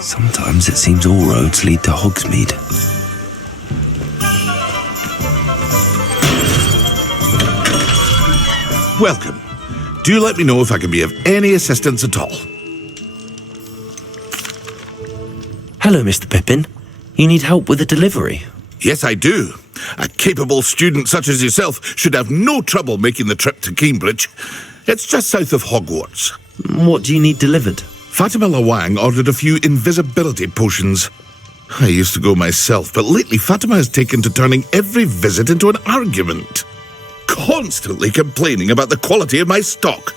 Sometimes it seems all roads lead to Hogsmeade. Welcome. Do let me know if I can be of any assistance at all. Hello, Mr. Pippin. You need help with a delivery? Yes, I do. A capable student such as yourself should have no trouble making the trip to Cambridge. It's just south of Hogwarts. What do you need delivered? Fatima Lawang ordered a few invisibility potions. I used to go myself, but lately Fatima has taken to turning every visit into an argument. Constantly complaining about the quality of my stock.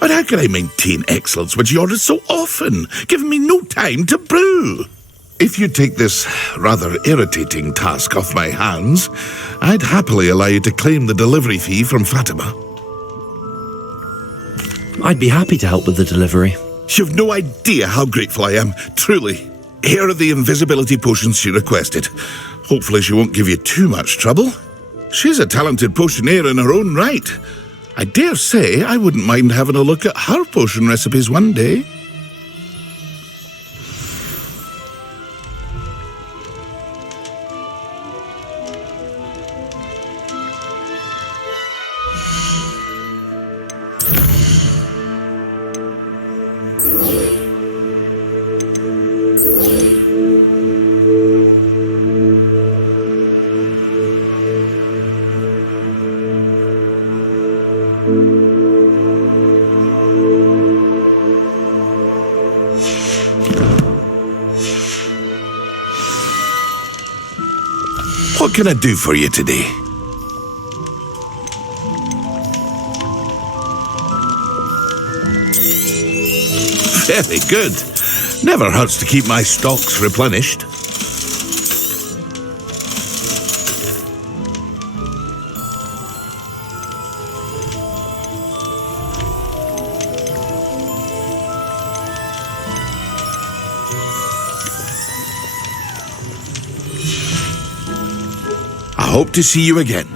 But how can I maintain excellence when she orders so often, giving me no time to brew? If you take this rather irritating task off my hands, I'd happily allow you to claim the delivery fee from Fatima. I'd be happy to help with the delivery. You've no idea how grateful I am, truly. Here are the invisibility potions she requested. Hopefully she won't give you too much trouble. She's a talented potioneer in her own right. I dare say I wouldn't mind having a look at her potion recipes one day. What can I do for you today? Very good. Never hurts to keep my stocks replenished. I hope to see you again.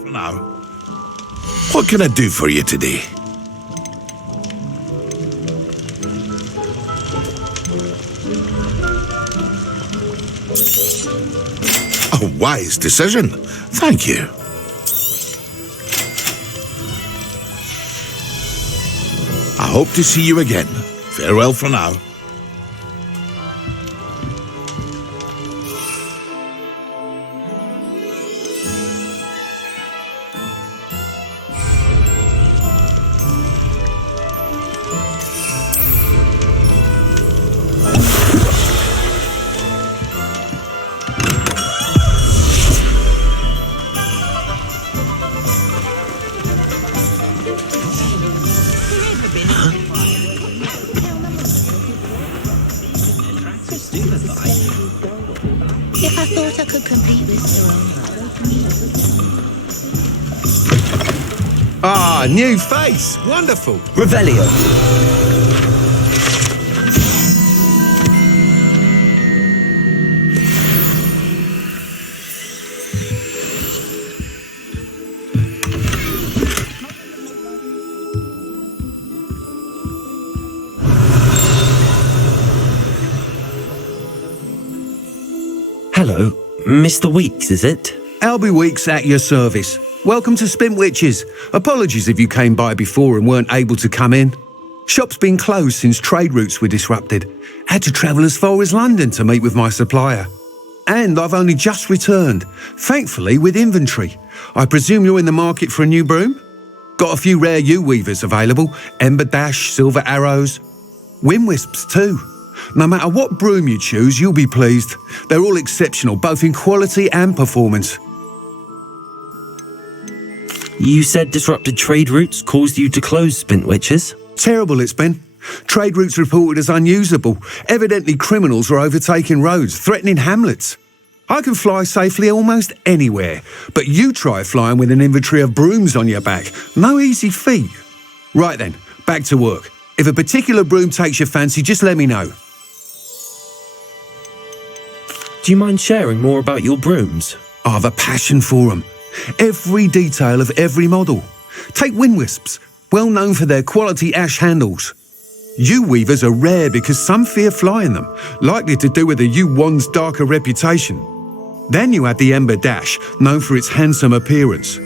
For now, what can I do for you today? A wise decision. Thank you. I hope to see you again. Farewell for now. If I thought I could compete with Saroma. Ah, new face. Wonderful. Revelio. Hello, Mr. Weeks, is it? Albie Weeks at your service. Welcome to Spintwitches. Apologies if you came by before and weren't able to come in. Shop's been closed since trade routes were disrupted. Had to travel as far as London to meet with my supplier. And I've only just returned, thankfully with inventory. I presume you're in the market for a new broom? Got a few rare yew-weavers available, Ember Dash, Silver Arrows, Wind Wisps too. No matter what broom you choose, you'll be pleased. They're all exceptional, both in quality and performance. You said disrupted trade routes caused you to close Spintwitches? Terrible it's been. Trade routes reported as unusable. Evidently criminals were overtaking roads, threatening hamlets. I can fly safely almost anywhere, but you try flying with an inventory of brooms on your back. No easy feat. Right then, back to work. If a particular broom takes your fancy, just let me know. Do you mind sharing more about your brooms? I have a passion for them. Every detail of every model. Take wind wisps, well known for their quality ash handles. Yew weavers are rare because some fear flying them, likely to do with the yew wand's darker reputation. Then you have the Ember Dash, known for its handsome appearance.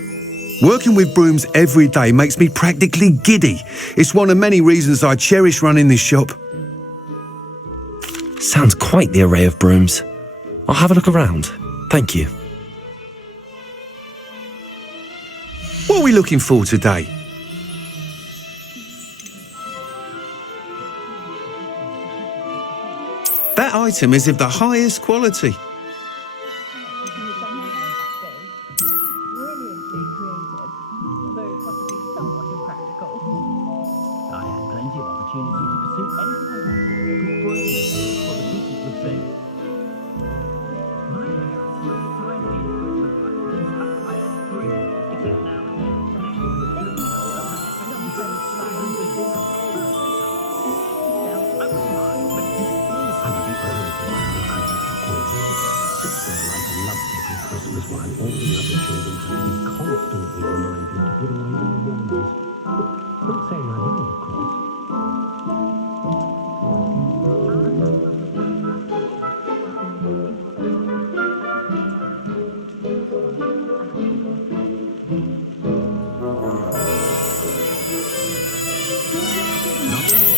Working with brooms every day makes me practically giddy. It's one of many reasons I cherish running this shop. Sounds quite the array of brooms. I'll have a look around. Thank you. What are we looking for today? That item is of the highest quality.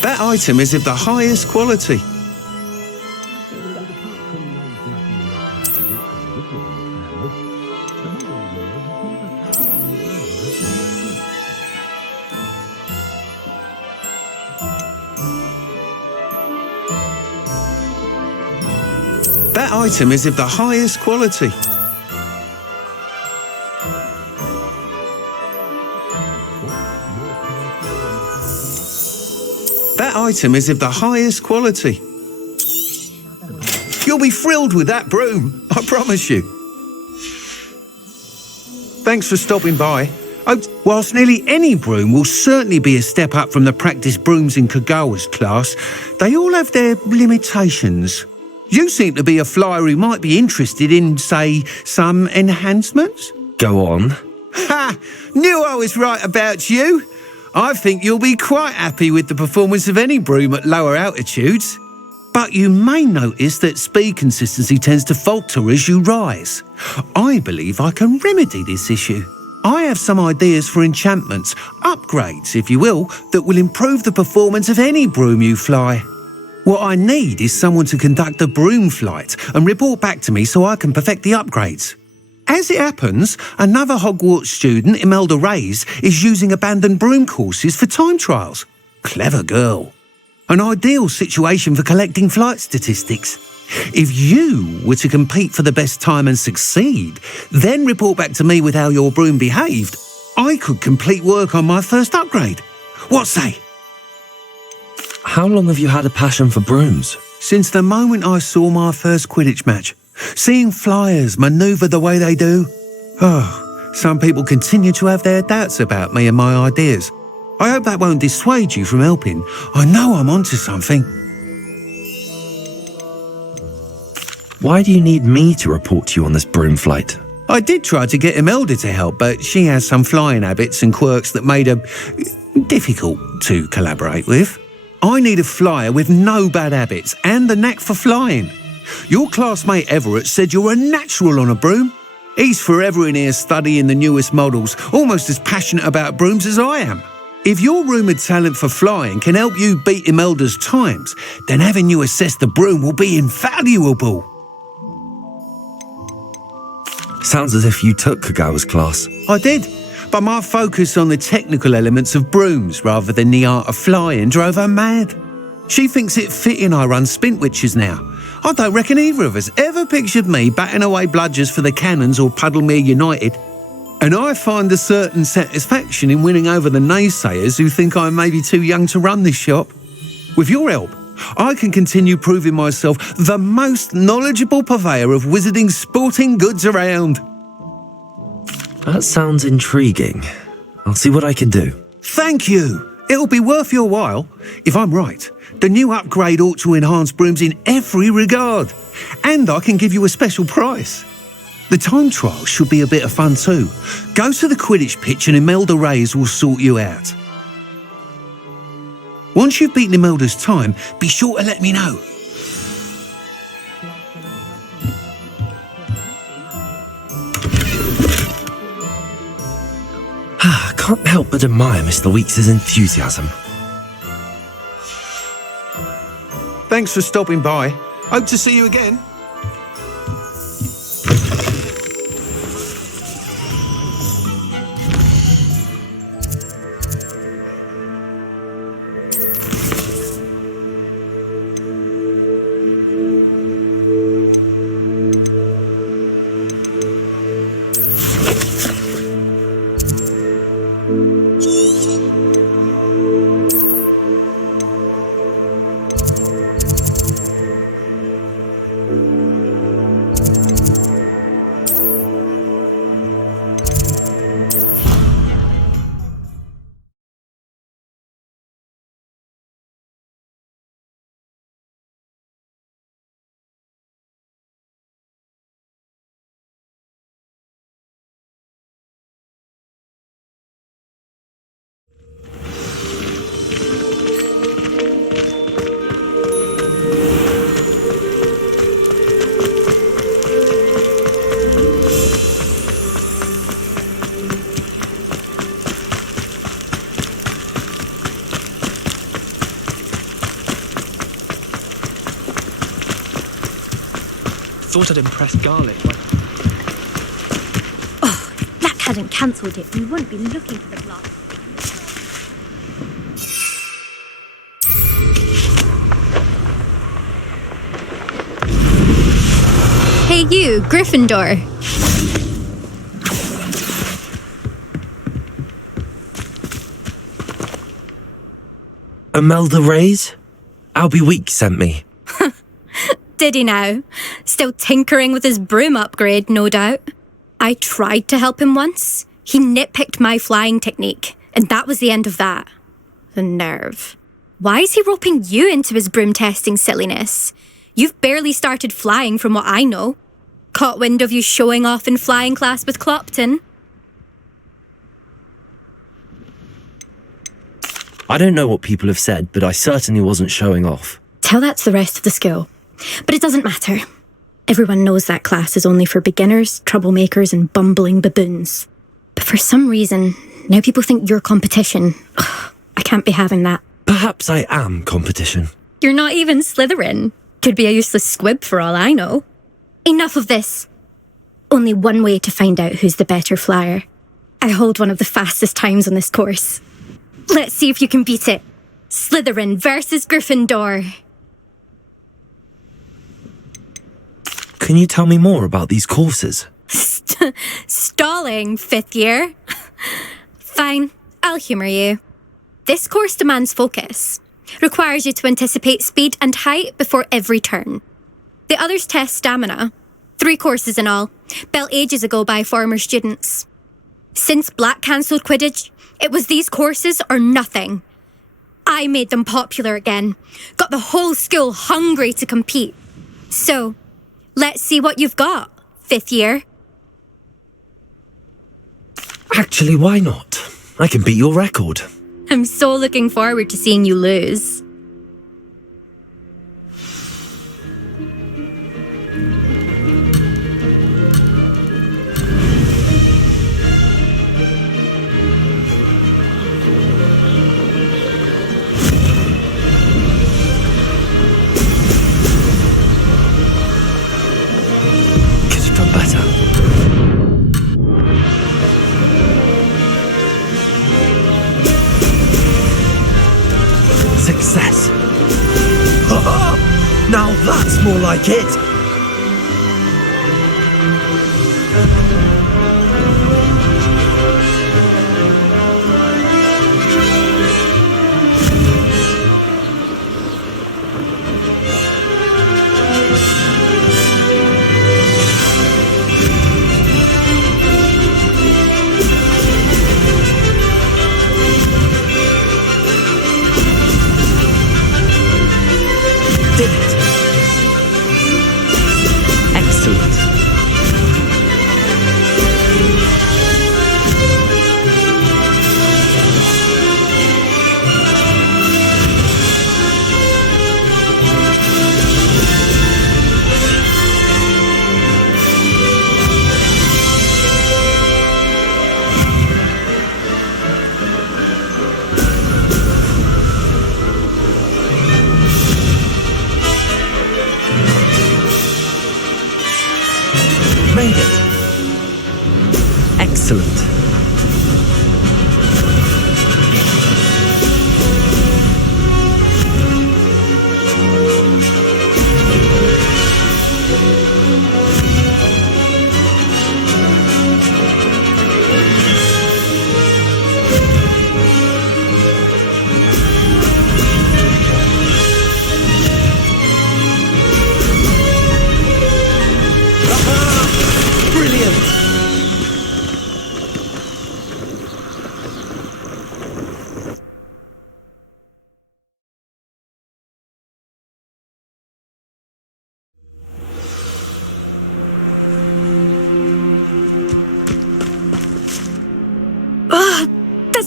That item is of the highest quality. That item is of the highest quality. That item is of the highest quality. You'll be thrilled with that broom, I promise you. Thanks for stopping by. Whilst nearly any broom will certainly be a step up from the practice brooms in Kagawa's class, they all have their limitations. You seem to be a flyer who might be interested in, say, some enhancements? Go on. Ha! Knew I was right about you. I think you'll be quite happy with the performance of any broom at lower altitudes. But you may notice that speed consistency tends to falter as you rise. I believe I can remedy this issue. I have some ideas for enchantments, upgrades if you will, that will improve the performance of any broom you fly. What I need is someone to conduct a broom flight and report back to me so I can perfect the upgrades. As it happens, another Hogwarts student, Imelda Reyes, is using abandoned broom courses for time trials. Clever girl. An ideal situation for collecting flight statistics. If you were to compete for the best time and succeed, then report back to me with how your broom behaved, I could complete work on my first upgrade. What say? How long have you had a passion for brooms? Since the moment I saw my first Quidditch match. Seeing flyers manoeuvre the way they do. Oh, some people continue to have their doubts about me and my ideas. I hope that won't dissuade you from helping. I know I'm onto something. Why do you need me to report to you on this broom flight? I did try to get Imelda to help, but she has some flying habits and quirks that made her difficult to collaborate with. I need a flyer with no bad habits and the knack for flying. Your classmate Everett said you're a natural on a broom. He's forever in here studying the newest models, almost as passionate about brooms as I am. If your rumoured talent for flying can help you beat Imelda's times, then having you assess the broom will be invaluable. Sounds as if you took Kagawa's class. I did, but my focus on the technical elements of brooms rather than the art of flying drove her mad. She thinks it fitting I run Spintwitches now. I don't reckon either of us ever pictured me batting away bludgers for the Cannons or Puddlemere United. And I find a certain satisfaction in winning over the naysayers who think I'm maybe too young to run this shop. With your help, I can continue proving myself the most knowledgeable purveyor of wizarding sporting goods around. That sounds intriguing. I'll see what I can do. Thank you. It'll be worth your while. If I'm right, the new upgrade ought to enhance brooms in every regard. And I can give you a special price. The time trial should be a bit of fun too. Go to the Quidditch pitch and Imelda Reyes will sort you out. Once you've beaten Imelda's time, be sure to let me know. I can't help but admire Mr. Weeks' enthusiasm. Thanks for stopping by. Hope to see you again. Thought I'd impress Garlic. Oh, if Black hadn't cancelled it, we wouldn't be looking for the block. Hey you, Gryffindor. Imelda Reyes? Albie Weeks sent me. Did he now? Still tinkering with his broom upgrade, no doubt. I tried to help him once. He nitpicked my flying technique, and that was the end of that. The nerve. Why is he roping you into his broom testing silliness? You've barely started flying from what I know. Caught wind of you showing off in flying class with Clopton. I don't know what people have said, but I certainly wasn't showing off. Tell that to the rest of the school. But it doesn't matter. Everyone knows that class is only for beginners, troublemakers, and bumbling baboons. But for some reason, now people think you're competition. I can't be having that. Perhaps I am competition. You're not even Slytherin. Could be a useless squib for all I know. Enough of this. Only one way to find out who's the better flyer. I hold one of the fastest times on this course. Let's see if you can beat it. Slytherin versus Gryffindor. Can you tell me more about these courses? Stalling, fifth year. Fine, I'll humour you. This course demands focus. Requires you to anticipate speed and height before every turn. The others test stamina. 3 courses in all, built ages ago by former students. Since Black cancelled Quidditch, it was these courses or nothing. I made them popular again. Got the whole school hungry to compete. So, let's see what you've got, fifth year. Actually, why not? I can beat your record. I'm so looking forward to seeing you lose. Could have done better. Success. Now that's more like it. Did it.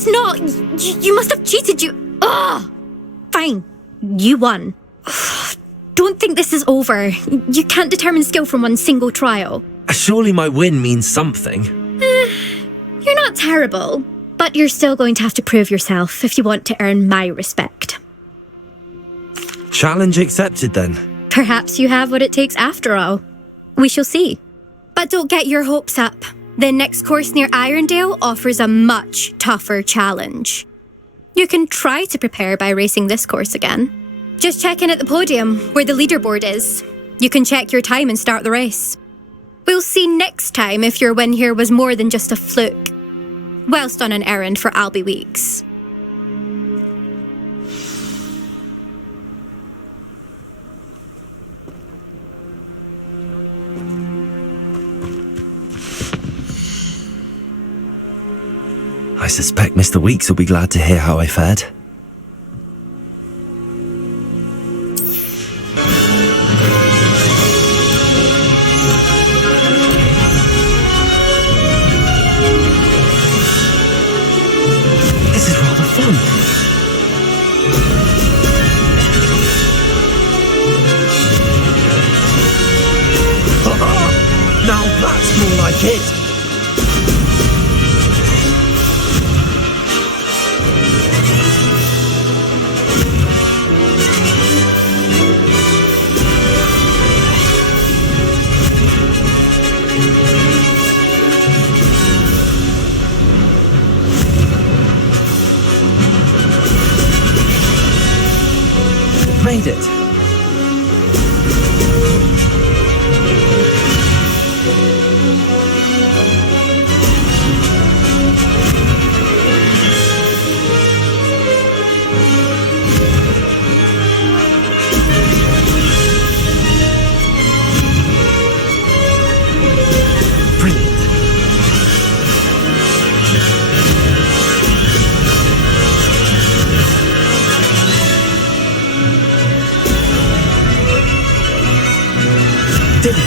That's not... You must have cheated, you... Ugh! Fine. You won. Don't think this is over. You can't determine skill from one single trial. Surely my win means something. You're not terrible, but you're still going to have to prove yourself if you want to earn my respect. Challenge accepted then. Perhaps you have what it takes after all. We shall see. But don't get your hopes up. The next course near Irondale offers a much tougher challenge. You can try to prepare by racing this course again. Just check in at the podium, where the leaderboard is. You can check your time and start the race. We'll see next time if your win here was more than just a fluke. Whilst on an errand for Albie Weeks. I suspect Mr. Weeks will be glad to hear how I fared. This is rather fun. Now that's more like it. Made it. Brilliant. Did it.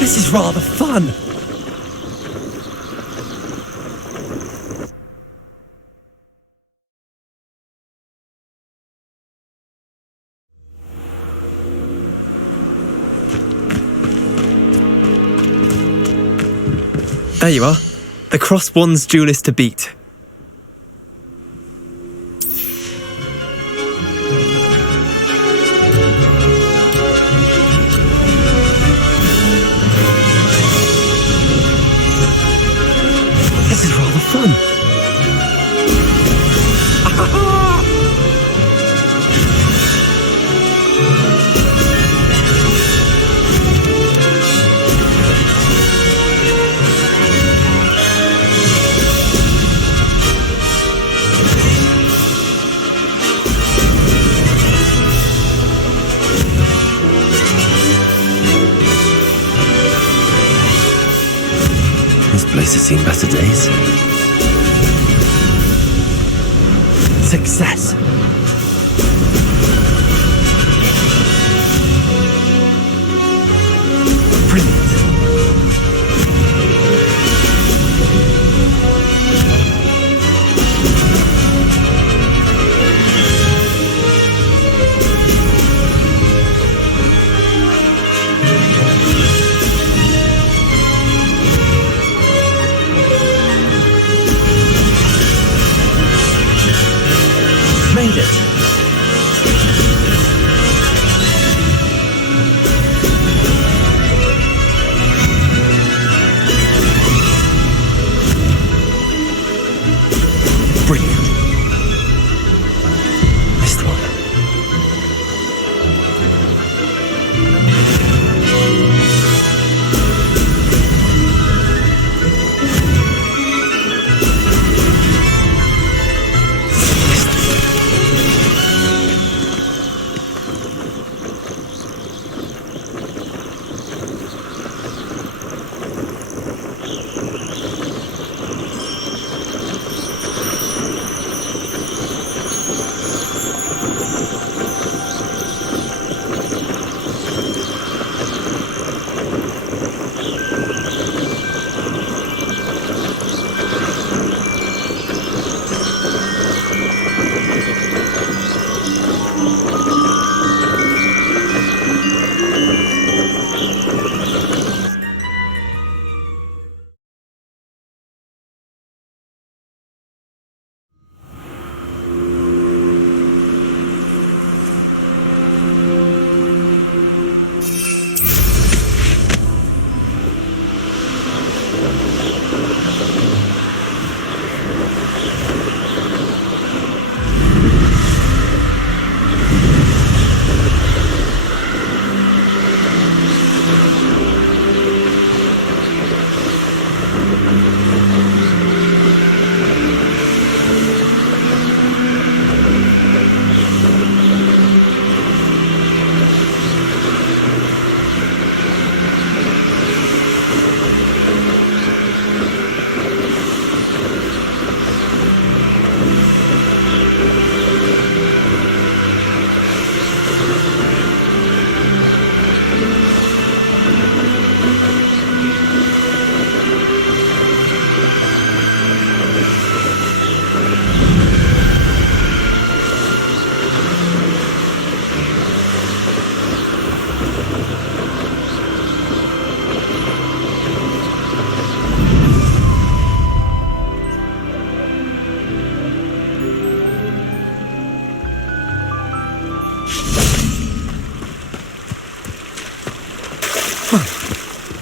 This is rather fun. There you are. The Cross Wands duelist to beat. This is rather fun. This place has seen better days. Success. Brilliant.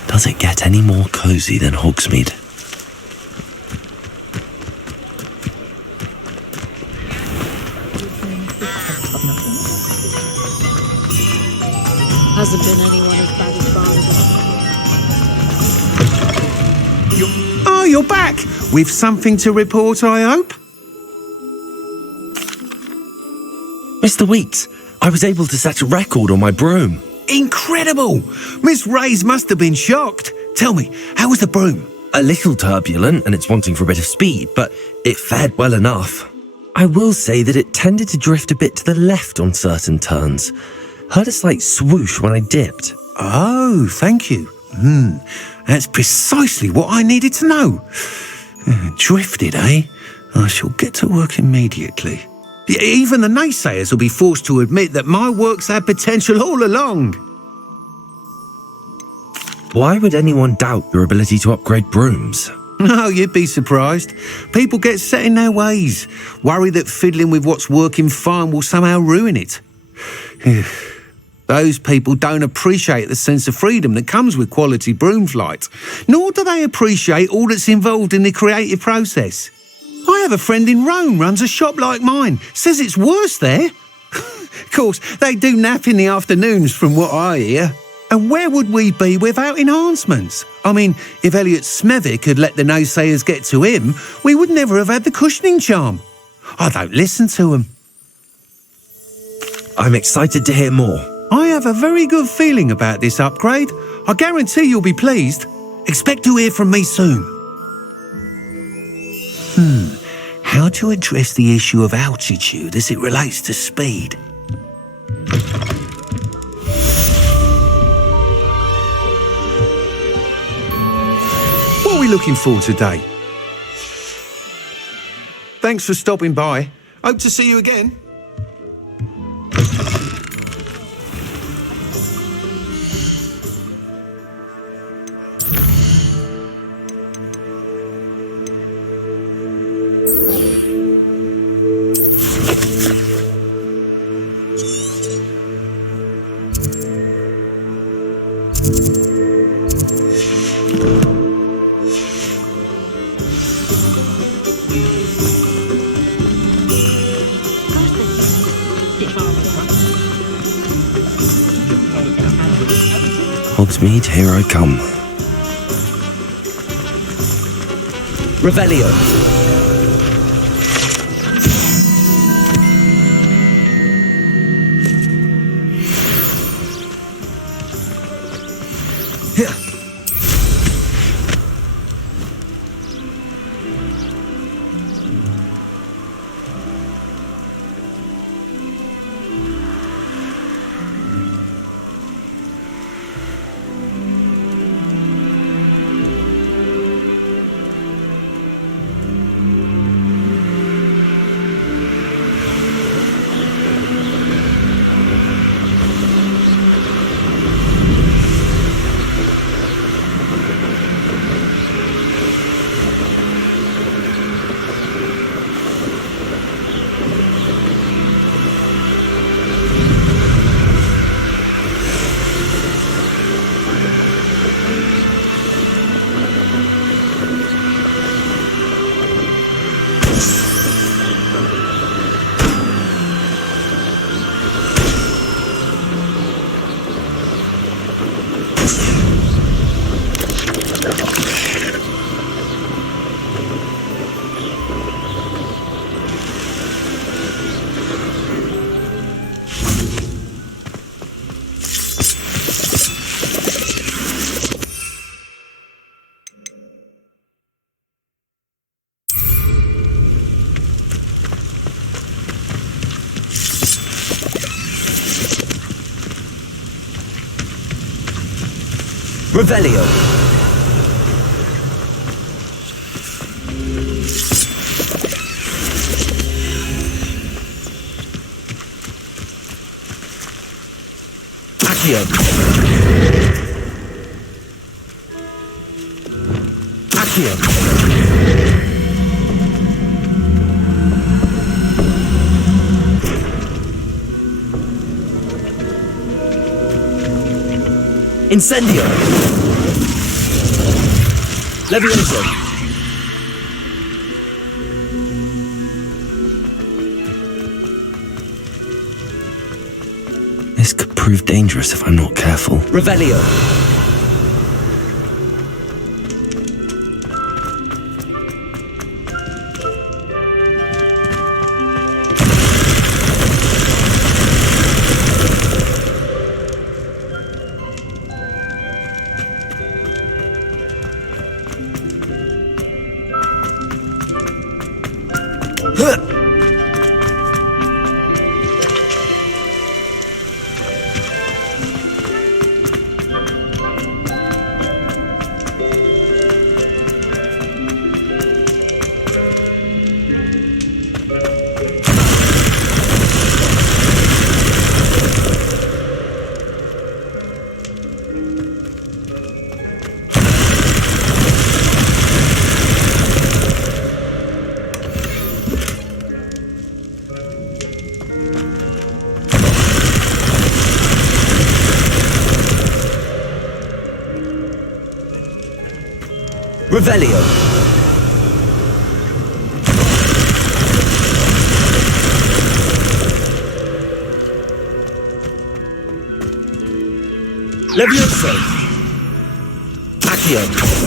Does it get any more cosy than Hogsmeade? Hasn't been anyone as bad as Barnaby. Oh, you're back! With something to report, I hope? Mr. Weeks, I was able to set a record on my broom. Incredible! Miss Ray's must have been shocked. Tell me, how was the broom? A little turbulent and it's wanting for a bit of speed, but it fared well enough. I will say that it tended to drift a bit to the left on certain turns. Heard a slight swoosh when I dipped. Oh, thank you. That's precisely what I needed to know. Drifted, eh? I shall get to work immediately. Even the naysayers will be forced to admit that my work's had potential all along. Why would anyone doubt your ability to upgrade brooms? No, you'd be surprised. People get set in their ways, worry that fiddling with what's working fine will somehow ruin it. Those people don't appreciate the sense of freedom that comes with quality broom flight, nor do they appreciate all that's involved in the creative process. I have a friend in Rome runs a shop like mine, says it's worse there. Of course, they do nap in the afternoons from what I hear. And where would we be without enhancements? I mean, if Elliot Smethwick had let the naysayers get to him, we would never have had the cushioning charm. I don't listen to them. I'm excited to hear more. I have a very good feeling about this upgrade. I guarantee you'll be pleased. Expect to hear from me soon. How to address the issue of altitude as it relates to speed? What are we looking for today? Thanks for stopping by. Hope to see you again. Hogsmeade, here I come. Revelio. Revelio. Accio. Accio. Incendio! Levioso! This could prove dangerous if I'm not careful. Revelio! Revelio! Levioso! Accio!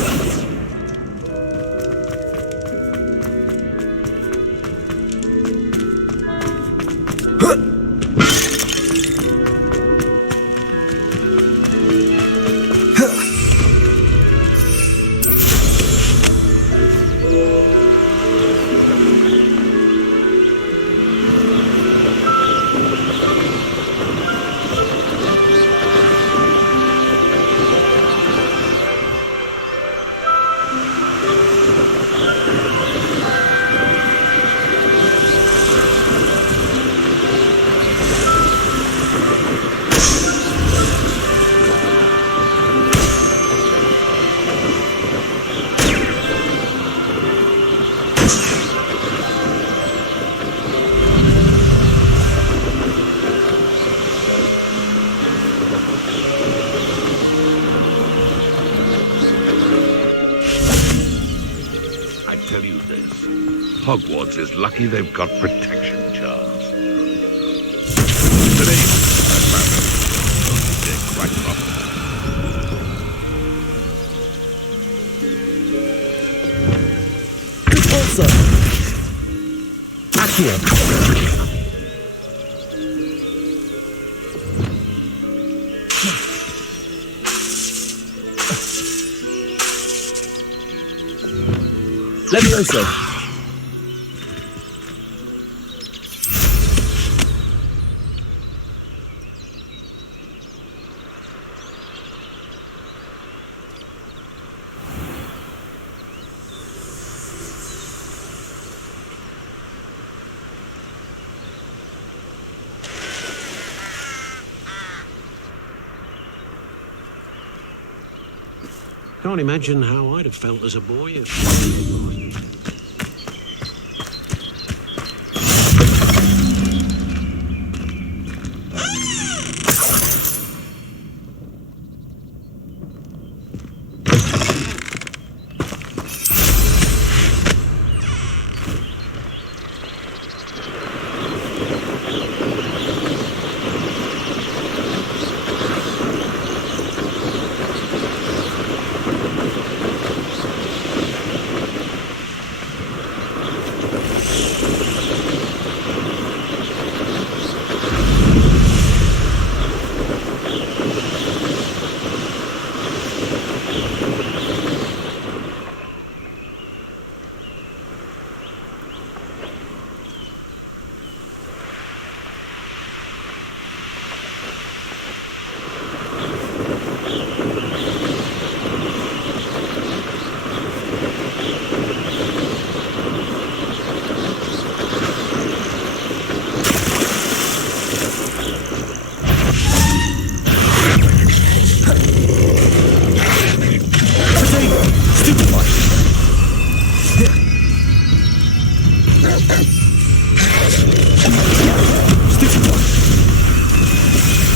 Tell you this, Hogwarts is lucky they've got protection charms. Today, I found them. They're quite proper. Also, Accio! Levioso! Can't imagine how I'd have felt as a boy if...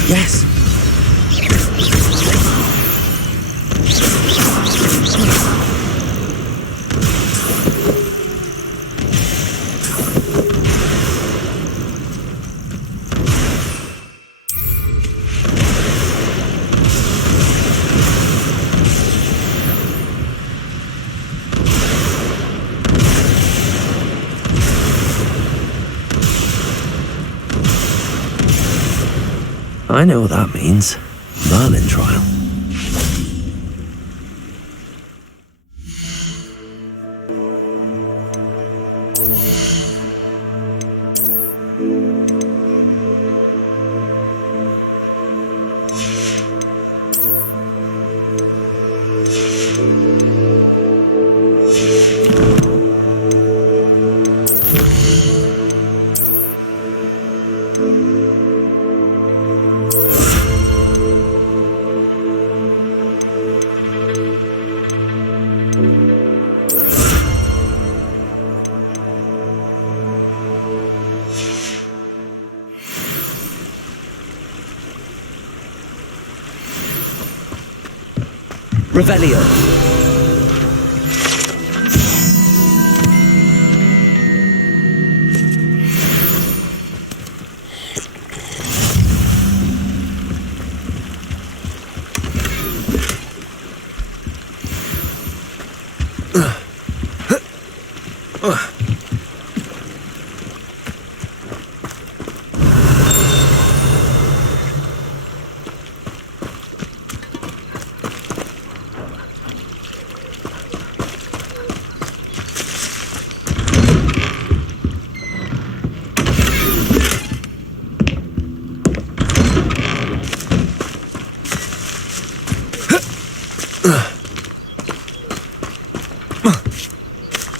Yes. I know what that means. Merlin trial. Revelio.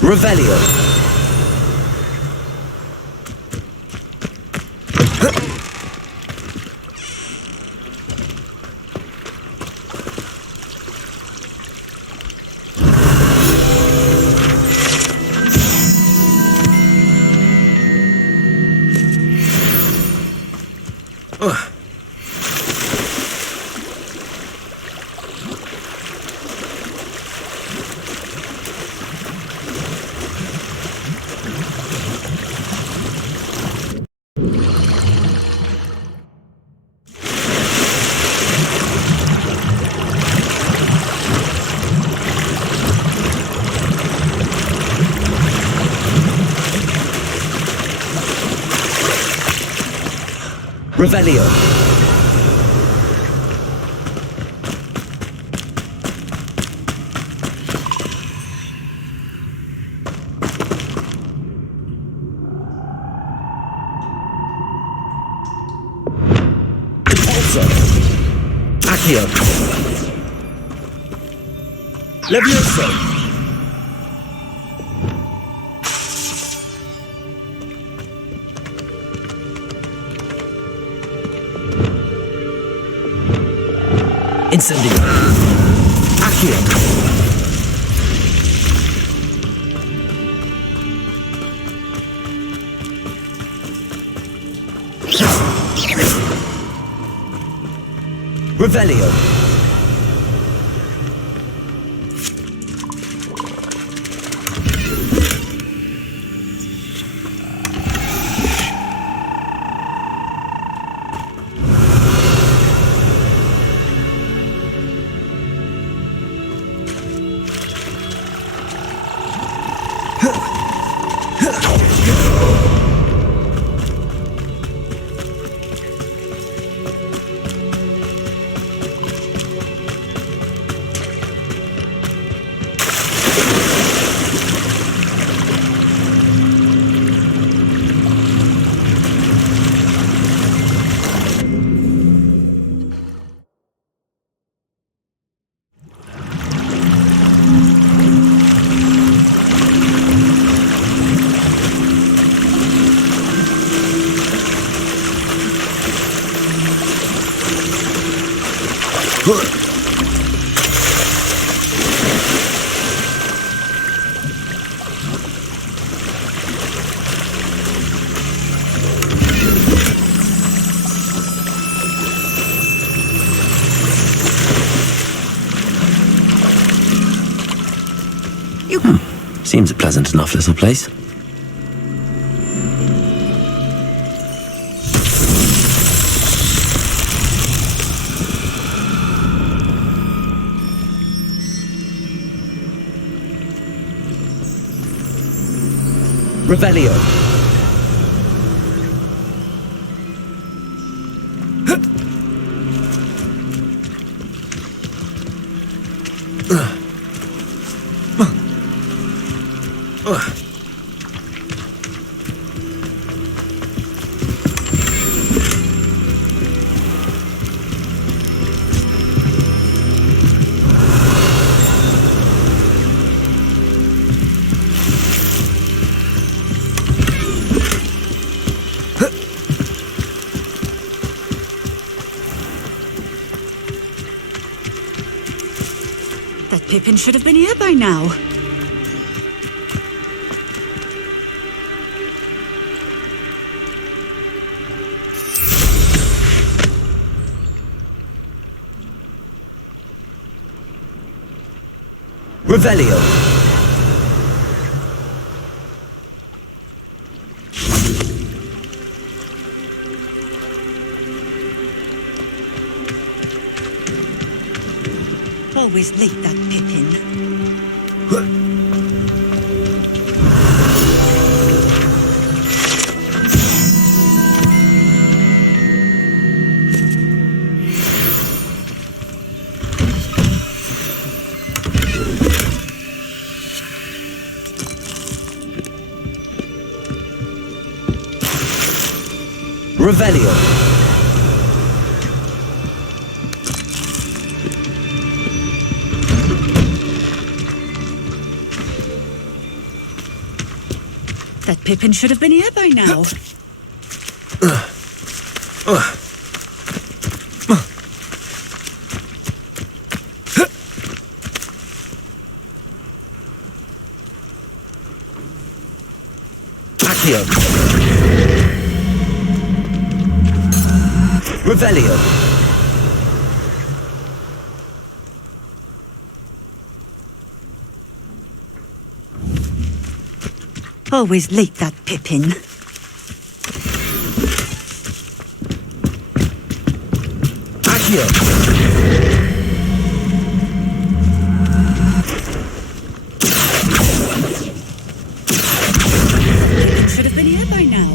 Revelio. Revelio. Accio. Levioso. Incendio. Accio. Revelio. Seems a pleasant enough little place. Revelio. That Pippin should have been here by now. Revelio. Always late, that Pippin. Revelio. That Pippin should have been here by now. Accio. Revelio. Always late, that Pippin. Accio. Pippin should have been here by now.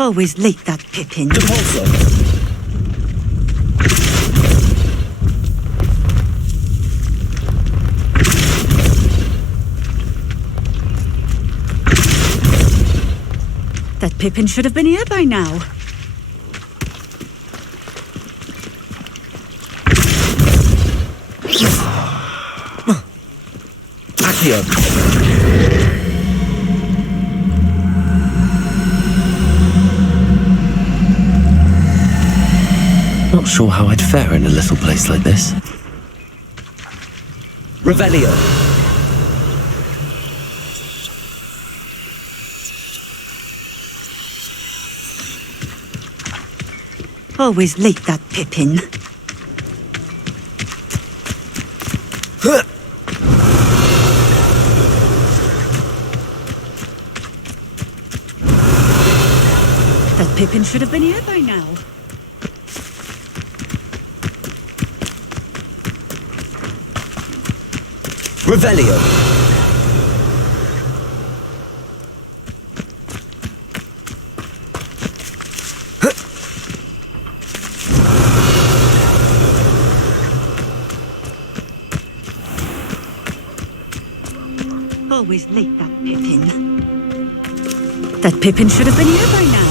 Always late, that Pippin. Depulso. That Pippin should have been here by now. Accio. Not sure how I'd fare in a little place like this. Revelio. Always late, that Pippin. That Pippin should have been here by now. Revelio. Always late, that Pippin. That Pippin should have been here by now.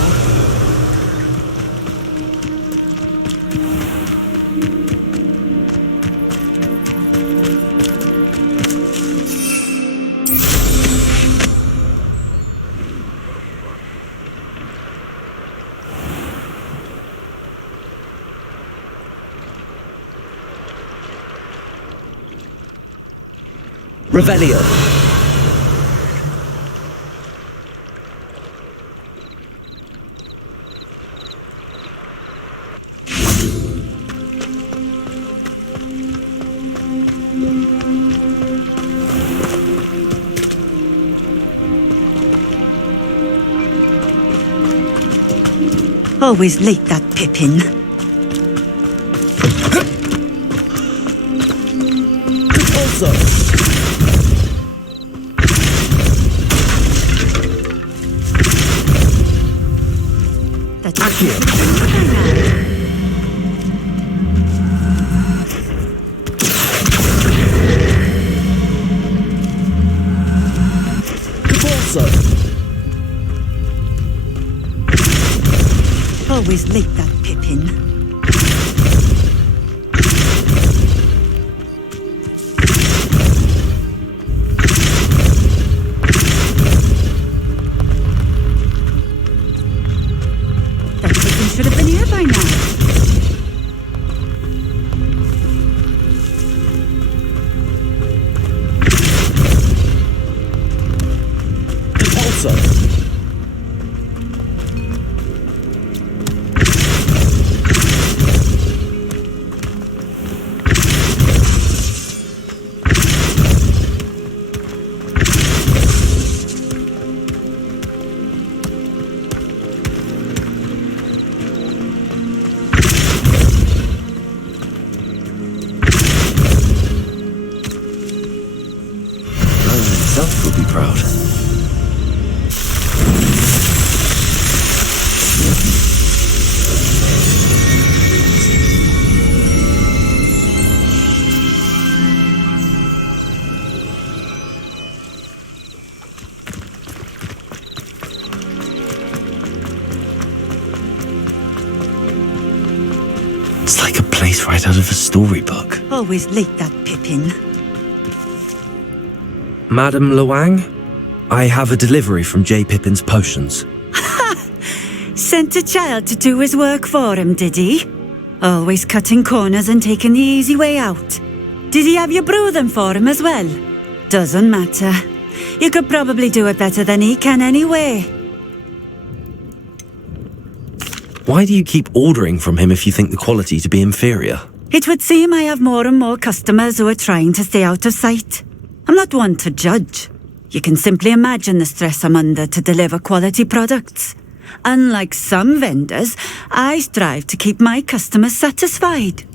Revelio. Always late, that Pippin. Depulso. That Accio. Depulso. Always late, that Pippin. should have been here by now. Repulsor! Himself would be proud. It's like a place right out of a storybook. Always late, that Pippin. Madam Luang, I have a delivery from J. Pippin's Potions. Sent a child to do his work for him, did he? Always cutting corners and taking the easy way out. Did he have you brew them for him as well? Doesn't matter. You could probably do it better than he can anyway. Why do you keep ordering from him if you think the quality to be inferior? It would seem I have more and more customers who are trying to stay out of sight. I'm not one to judge. You can simply imagine the stress I'm under to deliver quality products. Unlike some vendors, I strive to keep my customers satisfied.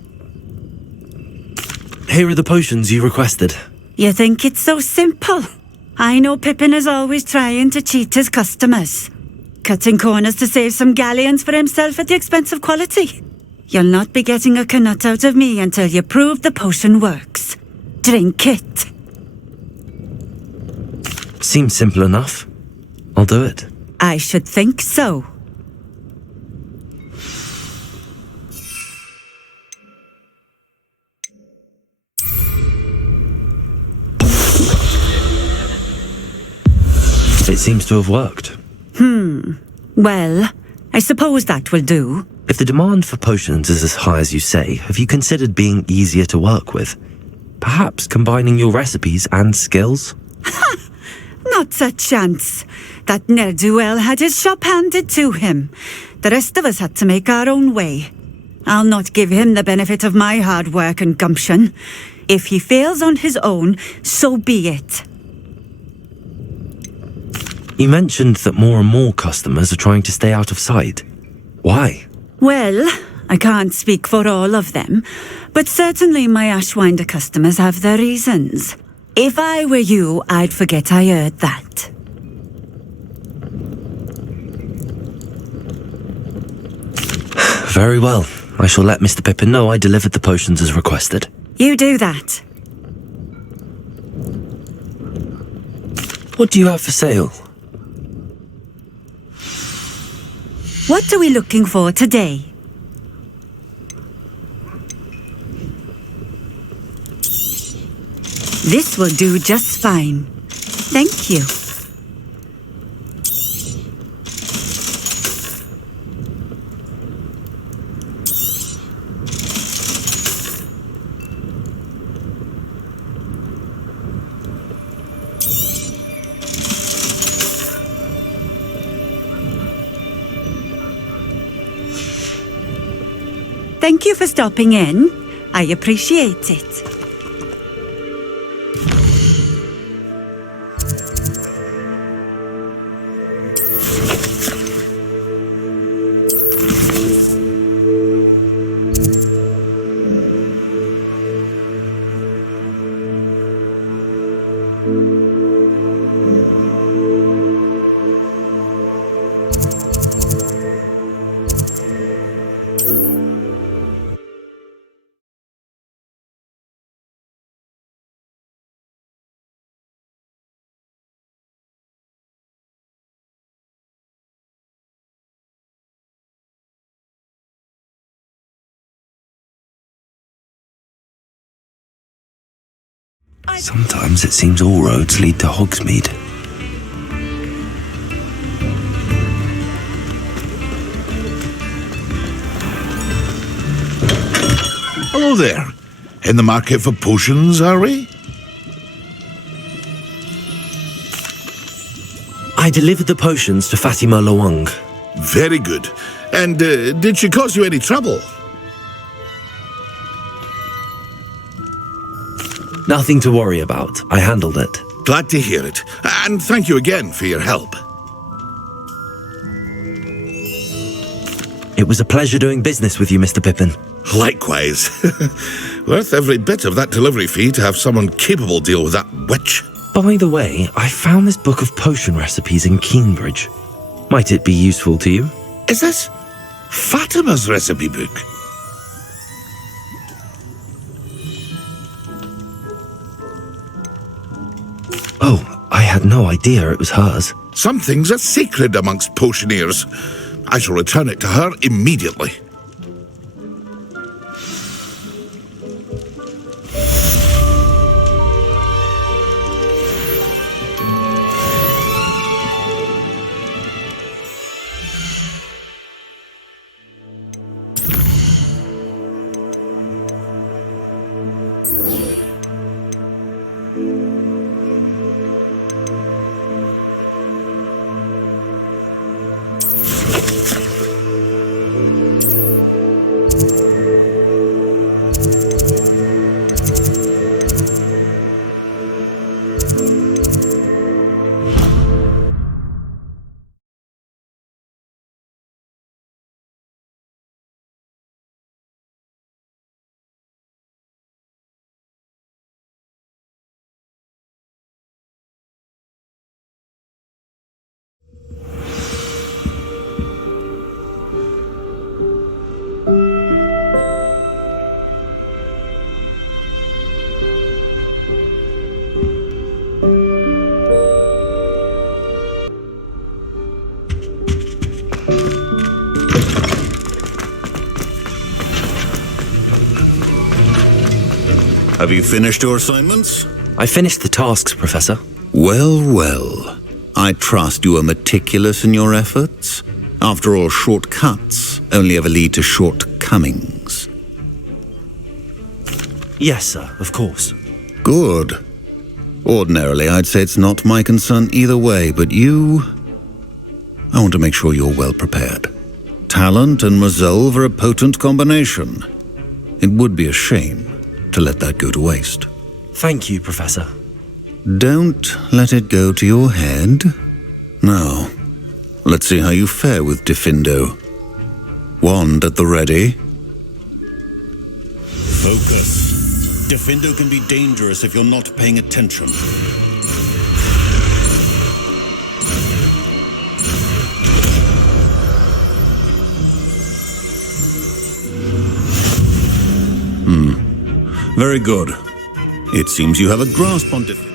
Here are the potions you requested. You think it's so simple? I know Pippin is always trying to cheat his customers. Cutting corners to save some galleons for himself at the expense of quality. You'll not be getting a canut out of me until you prove the potion works. Drink it. Seems simple enough. I'll do it. I should think so. It seems to have worked. Well, I suppose that will do. If the demand for potions is as high as you say, have you considered being easier to work with? Perhaps combining your recipes and skills? Not a chance. That ne'er-do-well had his shop handed to him. The rest of us had to make our own way. I'll not give him the benefit of my hard work and gumption. If he fails on his own, so be it. You mentioned that more and more customers are trying to stay out of sight. Why? Well, I can't speak for all of them, but certainly my Ashwinder customers have their reasons. If I were you, I'd forget I heard that. Very well. I shall let Mr. Pippin know I delivered the potions as requested. You do that. What do you have for sale? What are we looking for today? This will do just fine. Thank you. Thank you for stopping in. I appreciate it. Sometimes it seems all roads lead to Hogsmeade. Hello there. In the market for potions, are we? I delivered the potions to Fatima Lawang. Very good. And did she cause you any trouble? Nothing to worry about. I handled it. Glad to hear it. And thank you again for your help. It was a pleasure doing business with you, Mr. Pippin. Likewise. Worth every bit of that delivery fee to have someone capable deal with that witch. By the way, I found this book of potion recipes in Cambridge. Might it be useful to you? Is this Fatima's recipe book? Oh, I had no idea it was hers. Some things are sacred amongst potioneers. I shall return it to her immediately. Have you finished your assignments? I finished the tasks, Professor. Well, well. I trust you are meticulous in your efforts. After all, shortcuts only ever lead to shortcomings. Yes, sir, of course. Good. Ordinarily, I'd say it's not my concern either way, but you... I want to make sure you're well prepared. Talent and resolve are a potent combination. It would be a shame to let that go to waste. Thank you, Professor. Don't let it go to your head. Now, let's see how you fare with Diffindo. Wand at the ready. Focus. Diffindo can be dangerous if you're not paying attention. Very good. It seems you have a grasp on Diffindo.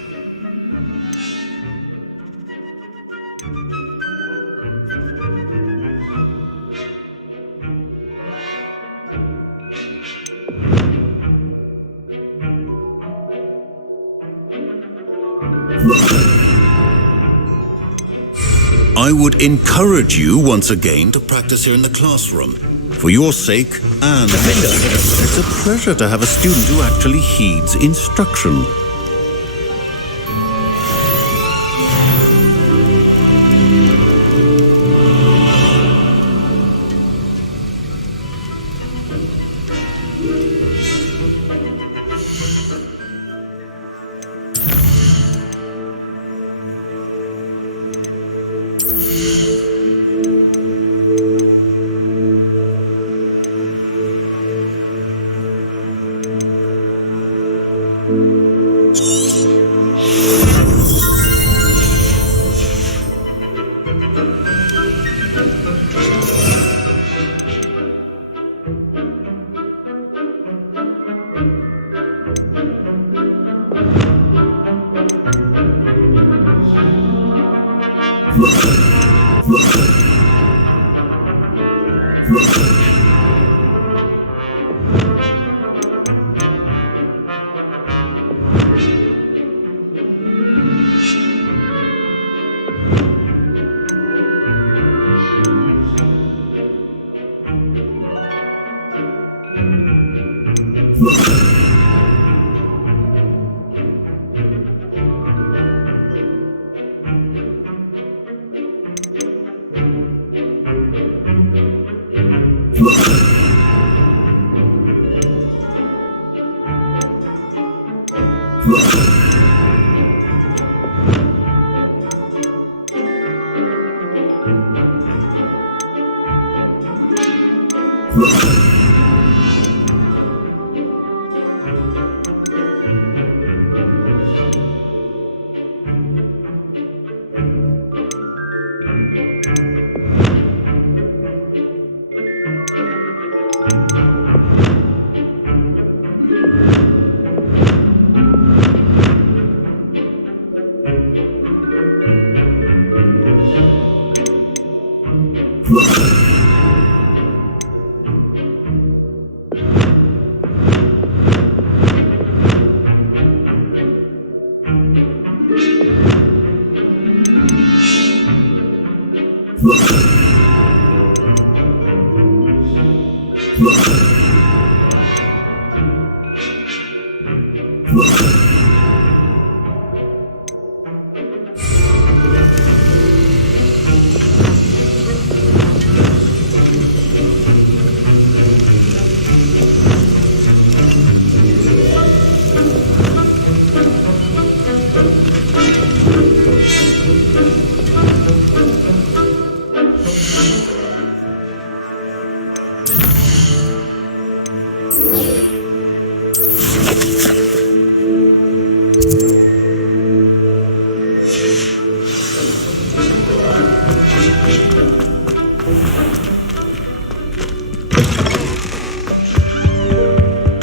I would encourage you once again to practice here in the classroom. For your sake and it's a pleasure to have a student who actually heeds instruction.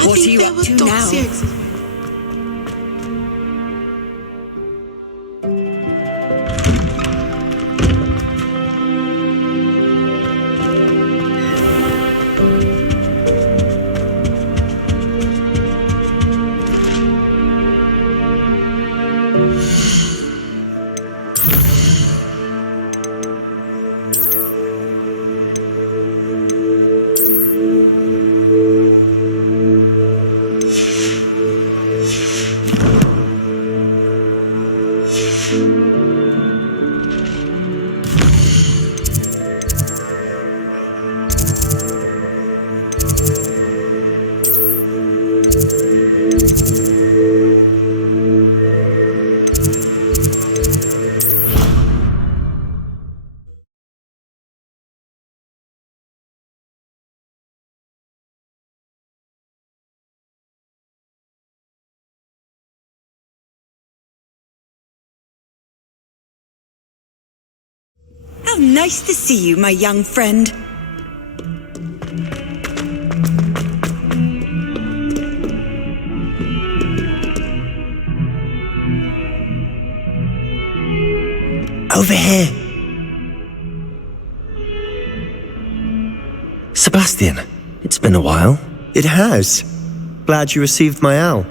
What are you up to now? How nice to see you, my young friend. Over here. Sebastian, it's been a while. It has. Glad you received my owl.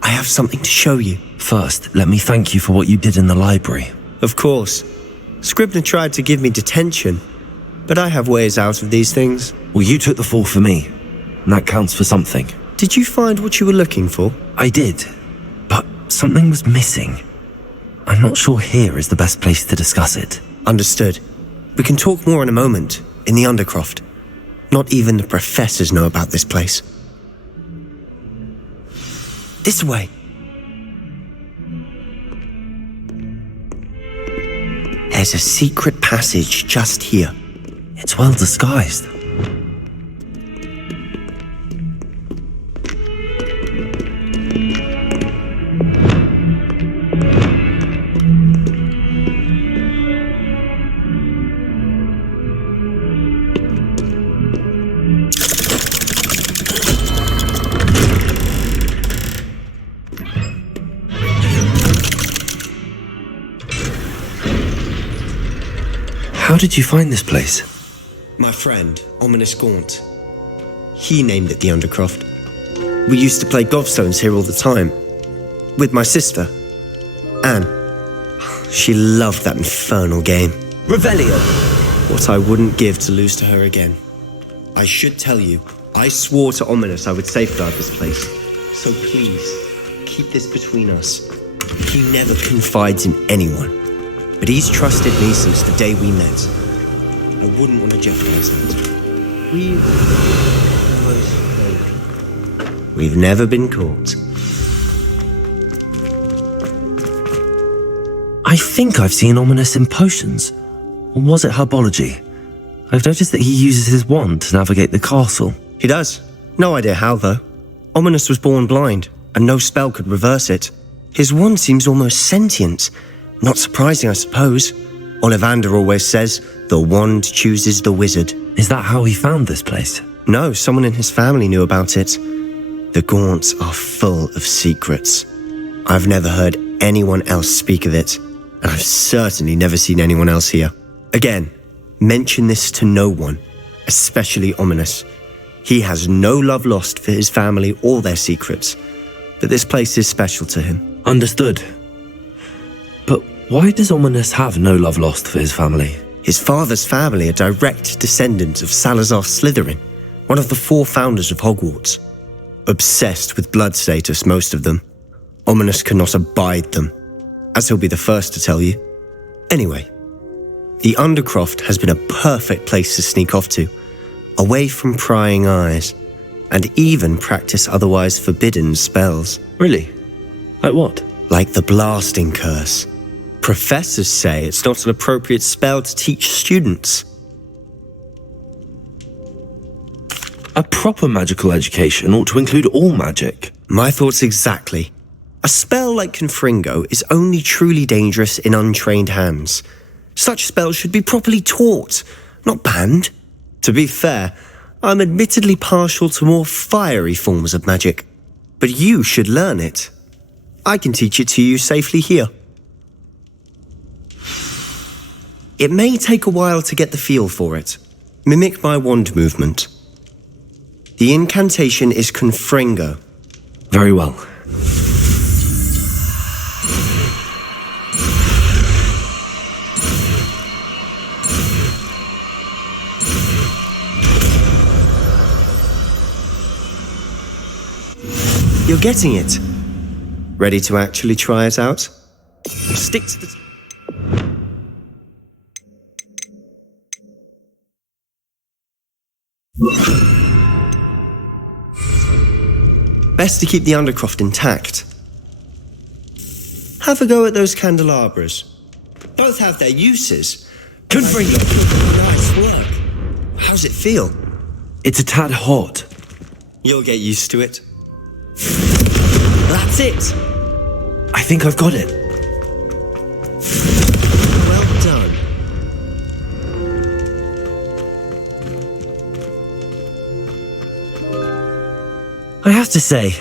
I have something to show you. First, let me thank you for what you did in the library. Of course. Scribner tried to give me detention, but I have ways out of these things. Well, you took the fall for me, and that counts for something. Did you find what you were looking for? I did, but something was missing. I'm not sure here is the best place to discuss it. Understood. We can talk more in a moment, in the Undercroft. Not even the professors know about this place. This way. There's a secret passage just here. It's well disguised. How did you find this place? My friend, Ominous Gaunt. He named it the Undercroft. We used to play gobstones here all the time. With my sister, Anne. She loved that infernal game. Revelio! What I wouldn't give to lose to her again. I should tell you, I swore to Ominous I would safeguard this place. So please, keep this between us. He never confides in anyone. But he's trusted me since the day we met. I wouldn't want to jeopardize that. We've never been caught. I think I've seen Ominous in potions. Or was it herbology? I've noticed that he uses his wand to navigate the castle. He does. No idea how, though. Ominous was born blind, and no spell could reverse it. His wand seems almost sentient. Not surprising, I suppose. Ollivander always says, the wand chooses the wizard. Is that how he found this place? No, someone in his family knew about it. The Gaunts are full of secrets. I've never heard anyone else speak of it, and I've certainly never seen anyone else here. Again, mention this to no one, especially Ominous. He has no love lost for his family or their secrets, but this place is special to him. Understood. But why does Ominous have no love lost for his family? His father's family are direct descendants of Salazar Slytherin, one of the 4 founders of Hogwarts. Obsessed with blood status, most of them. Ominous cannot abide them, as he'll be the first to tell you. Anyway, the Undercroft has been a perfect place to sneak off to, away from prying eyes, and even practice otherwise forbidden spells. Really? Like what? Like the blasting curse. Professors say it's not an appropriate spell to teach students. A proper magical education ought to include all magic. My thoughts exactly. A spell like Confringo is only truly dangerous in untrained hands. Such spells should be properly taught, not banned. To be fair, I'm admittedly partial to more fiery forms of magic, but you should learn it. I can teach it to you safely here. It may take a while to get the feel for it. Mimic my wand movement. The incantation is Confringo. Very well. You're getting it. Ready to actually try it out? Stick to the... Best to keep the Undercroft intact. Have a go at those candelabras. Both have their uses. Confringo. Nice work. How's it feel? It's a tad hot. You'll get used to it. That's it. I think I've got it. Well done. I have to say,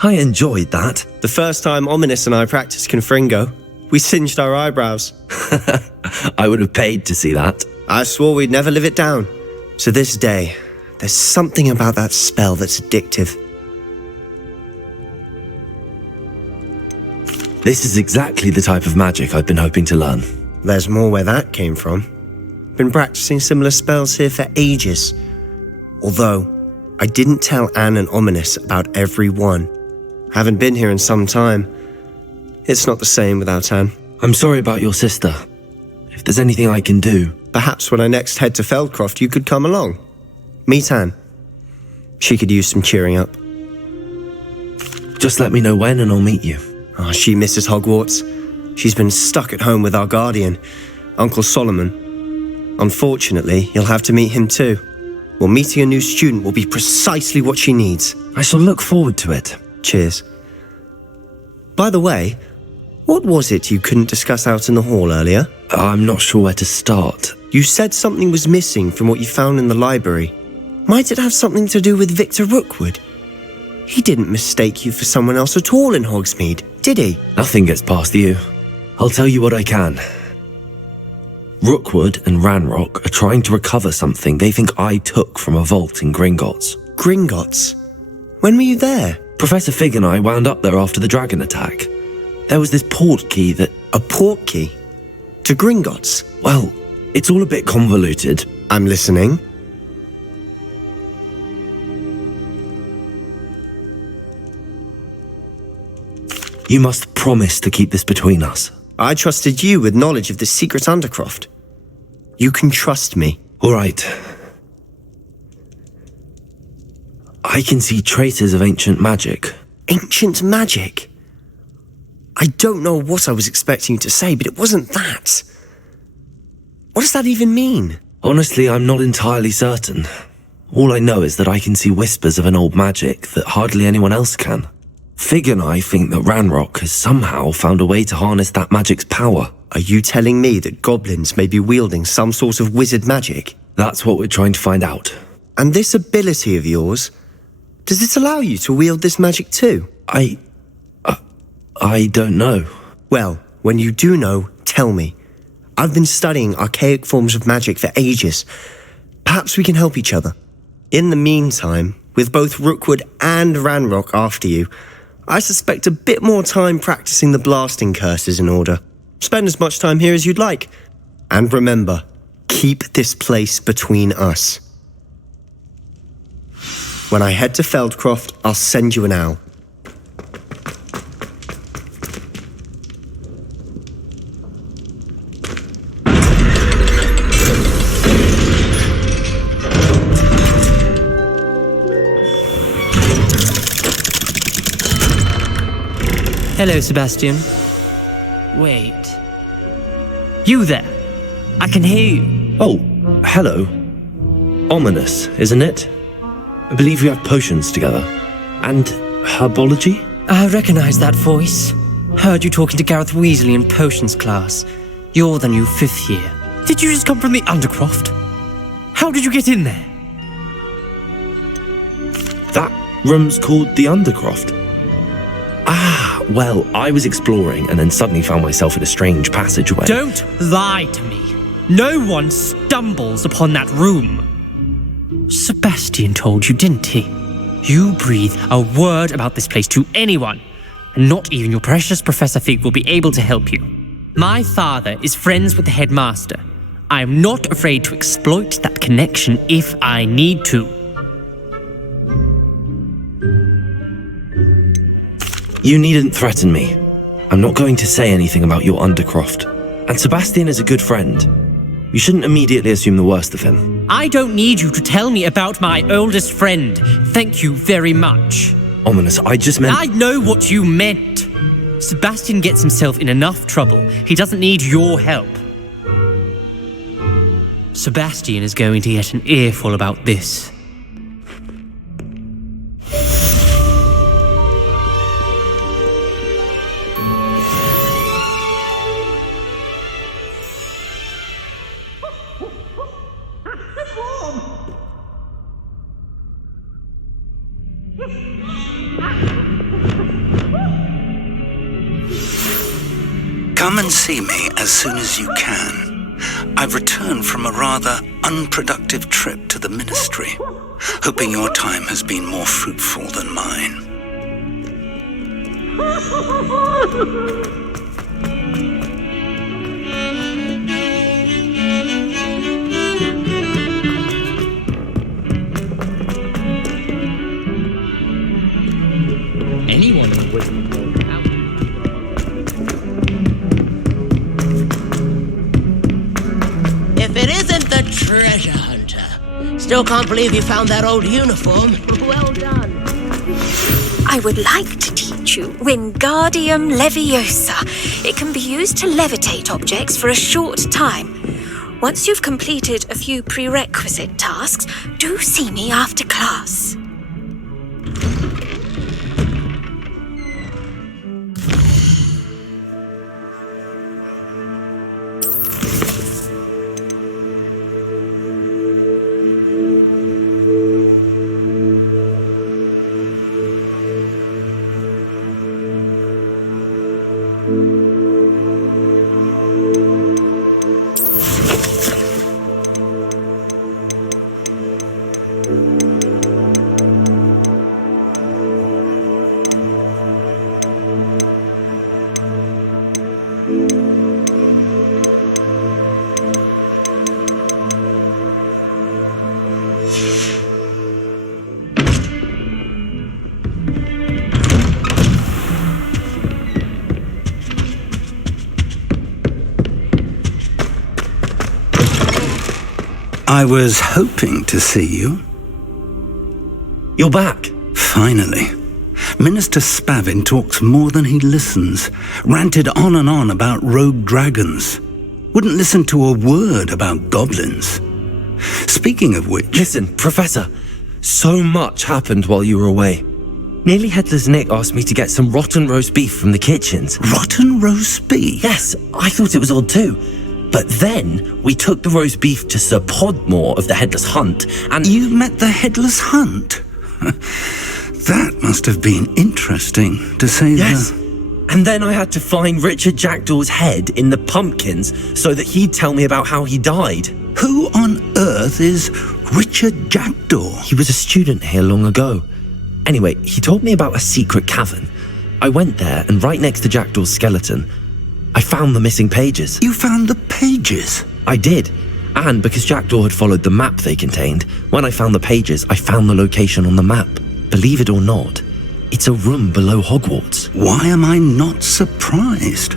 I enjoyed that. The first time Ominous and I practiced Confringo, we singed our eyebrows. I would have paid to see that. I swore we'd never live it down. To this day, there's something about that spell that's addictive. This is exactly the type of magic I've been hoping to learn. There's more where that came from. Been practicing similar spells here for ages. Although, I didn't tell Anne and Ominous about every one. Haven't been here in some time. It's not the same without Anne. I'm sorry about your sister. If there's anything I can do... Perhaps when I next head to Feldcroft, you could come along. Meet Anne. She could use some cheering up. Just let me know when and I'll meet you. Oh, she misses Hogwarts. She's been stuck at home with our guardian, Uncle Solomon. Unfortunately, you'll have to meet him too. Well, meeting a new student will be precisely what she needs. I shall look forward to it. Cheers. By the way, what was it you couldn't discuss out in the hall earlier? I'm not sure where to start. You said something was missing from what you found in the library. Might it have something to do with Victor Rookwood? He didn't mistake you for someone else at all in Hogsmeade, did he? Nothing gets past you. I'll tell you what I can. Rookwood and Ranrock are trying to recover something they think I took from a vault in Gringotts. Gringotts? When were you there? Professor Fig and I wound up there after the dragon attack. There was this port key that... A port key? To Gringotts? Well, it's all a bit convoluted. I'm listening. You must promise to keep this between us. I trusted you with knowledge of the secret Undercroft. You can trust me. All right. I can see traces of ancient magic. Ancient magic? I don't know what I was expecting you to say, but it wasn't that. What does that even mean? Honestly, I'm not entirely certain. All I know is that I can see whispers of an old magic that hardly anyone else can. Fig and I think that Ranrock has somehow found a way to harness that magic's power. Are you telling me that goblins may be wielding some sort of wizard magic? That's what we're trying to find out. And this ability of yours, does it allow you to wield this magic too? I don't know. Well, when you do know, tell me. I've been studying archaic forms of magic for ages. Perhaps we can help each other. In the meantime, with both Rookwood and Ranrock after you, I suspect a bit more time practicing the blasting curse is in order. Spend as much time here as you'd like. And remember, keep this place between us. When I head to Feldcroft, I'll send you an owl. Hello, Sebastian. Wait. You there? I can hear you. Oh, hello. Ominous, isn't it? I believe we have potions together. And herbology? I recognize that voice. Heard you talking to Gareth Weasley in potions class. You're the new 5th year. Did you just come from the Undercroft? How did you get in there? That room's called the Undercroft. Ah, well, I was exploring and then suddenly found myself in a strange passageway. Don't lie to me. No one stumbles upon that room. Sebastian told you, didn't he? You breathe a word about this place to anyone, and not even your precious Professor Fig will be able to help you. My father is friends with the headmaster. I am not afraid to exploit that connection if I need to. You needn't threaten me. I'm not going to say anything about your Undercroft. And Sebastian is a good friend. You shouldn't immediately assume the worst of him. I don't need you to tell me about my oldest friend. Thank you very much. Ominous, I just meant... I know what you meant. Sebastian gets himself in enough trouble. He doesn't need your help. Sebastian is going to get an earful about this. Come and see me as soon as you can. I've returned from a rather unproductive trip to the Ministry, hoping your time has been more fruitful than mine. Anyone would. If it isn't the treasure hunter. Still can't believe you found that old uniform. Well done. I would like to teach you Wingardium Leviosa. It can be used to levitate objects for a short time. Once you've completed a few prerequisite tasks, do see me after class. I was hoping to see you. You're back. Finally. Minister Spavin talks more than he listens. Ranted on and on about rogue dragons. Wouldn't listen to a word about goblins. Speaking of which... Listen, Professor. So much happened while you were away. Nearly Headless Nick asked me to get some rotten roast beef from the kitchens. Rotten roast beef? Yes, I thought it was odd too. But then we took the roast beef to Sir Podmore of the Headless Hunt, and... You met the Headless Hunt? That must have been interesting, to say Yes. the... And then I had to find Richard Jackdaw's head in the pumpkins so that he'd tell me about how he died. Who on earth is Richard Jackdaw? He was a student here long ago. Anyway, he told me about a secret cavern. I went there, and right next to Jackdaw's skeleton, I found the missing pages. You found the pages? I did. And because Jackdaw had followed the map they contained, when I found the pages, I found the location on the map. Believe it or not, it's a room below Hogwarts. Why am I not surprised?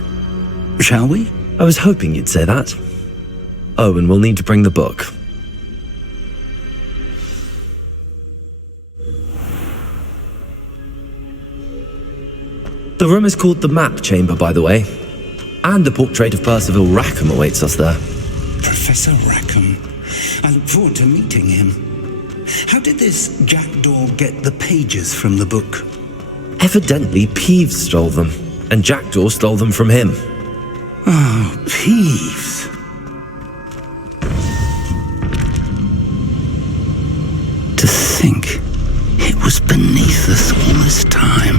Shall we? I was hoping you'd say that. Oh, and we'll need to bring the book. The room is called the Map Chamber, by the way. And a portrait of Percival Rackham awaits us there. Professor Rackham. I look forward to meeting him. How did this Jackdaw get the pages from the book? Evidently, Peeves stole them, and Jackdaw stole them from him. Oh, Peeves. To think it was beneath us all this time.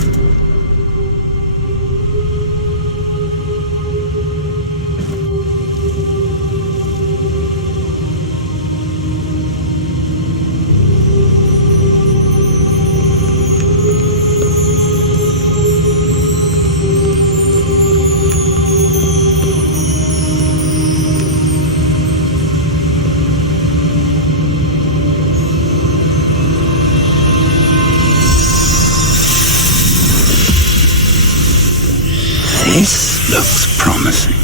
This looks promising.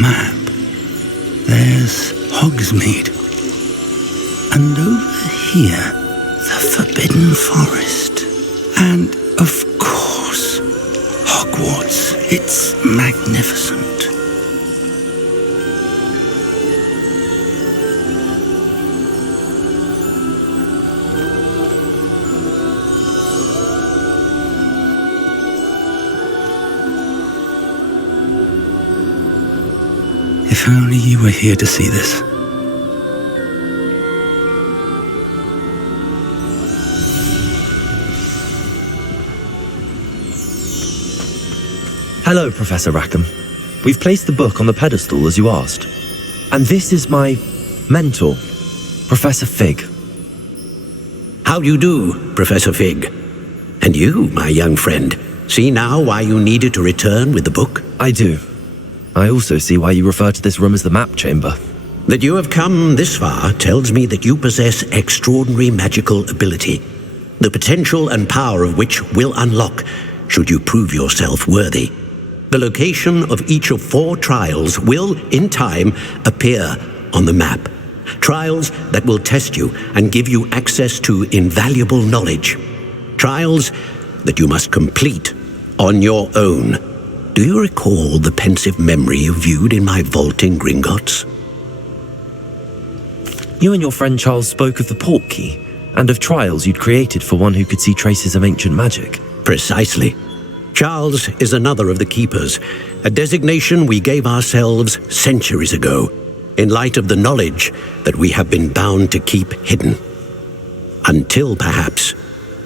Map. There's Hogsmeade. And over here, the Forbidden Forest. And, of course, Hogwarts. It's magnificent. If only you were here to see this. Hello, Professor Rackham. We've placed the book on the pedestal as you asked. And this is my mentor, Professor Fig. How do you do, Professor Fig? And you, my young friend, see now why you needed to return with the book? I do. I also see why you refer to this room as the Map Chamber. That you have come this far tells me that you possess extraordinary magical ability, the potential and power of which will unlock should you prove yourself worthy. The location of each of 4 trials will, in time, appear on the map. Trials that will test you and give you access to invaluable knowledge. Trials that you must complete on your own. Do you recall the pensive memory you viewed in my vault in Gringotts? You and your friend Charles spoke of the Portkey and of trials you'd created for one who could see traces of ancient magic. Precisely. Charles is another of the Keepers, a designation we gave ourselves centuries ago, in light of the knowledge that we have been bound to keep hidden. Until perhaps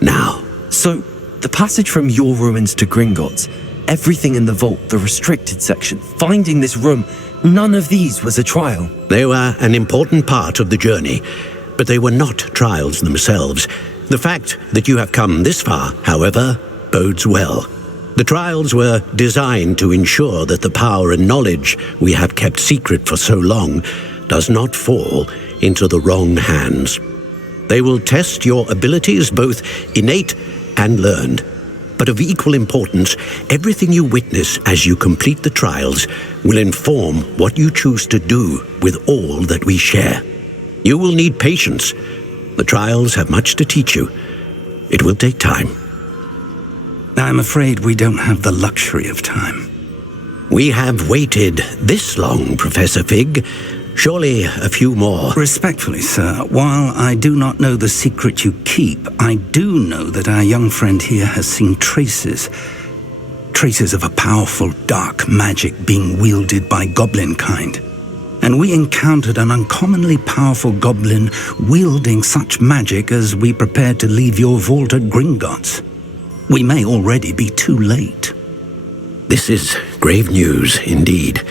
now. So, the passage from your ruins to Gringotts, everything in the vault, the restricted section, finding this room, none of these was a trial. They were an important part of the journey, but they were not trials themselves. The fact that you have come this far, however, bodes well. The trials were designed to ensure that the power and knowledge we have kept secret for so long does not fall into the wrong hands. They will test your abilities, both innate and learned. But of equal importance, everything you witness as you complete the trials will inform what you choose to do with all that we share. You will need patience. The trials have much to teach you. It will take time. I'm afraid we don't have the luxury of time. We have waited this long, Professor Fig. Surely a few more. Respectfully, sir, while I do not know the secret you keep, I do know that our young friend here has seen traces of a powerful dark magic being wielded by goblin kind. And we encountered an uncommonly powerful goblin wielding such magic as we prepared to leave your vault at Gringotts. We may already be too late. This is grave news indeed.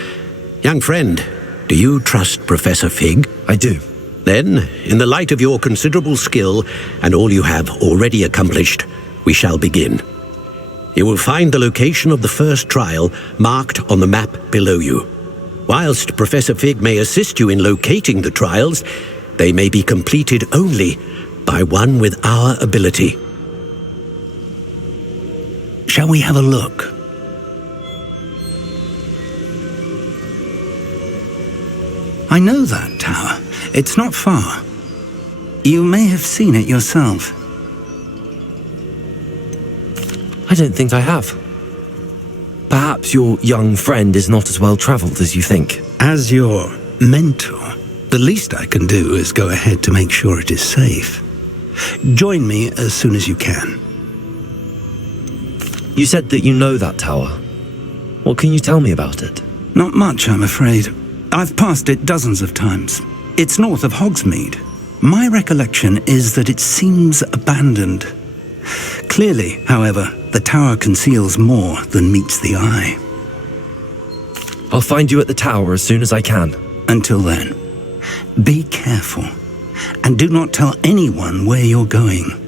Young friend, do you trust Professor Fig? I do. Then, in the light of your considerable skill and all you have already accomplished, we shall begin. You will find the location of the first trial marked on the map below you. Whilst Professor Fig may assist you in locating the trials, they may be completed only by one with our ability. Shall we have a look? I know that tower. It's not far. You may have seen it yourself. I don't think I have. Perhaps your young friend is not as well travelled as you think. As your mentor, the least I can do is go ahead to make sure it is safe. Join me as soon as you can. You said that you know that tower. What can you tell me about it? Not much, I'm afraid. I've passed it dozens of times. It's north of Hogsmeade. My recollection is that it seems abandoned. Clearly, however, the tower conceals more than meets the eye. I'll find you at the tower as soon as I can. Until then, be careful, and do not tell anyone where you're going.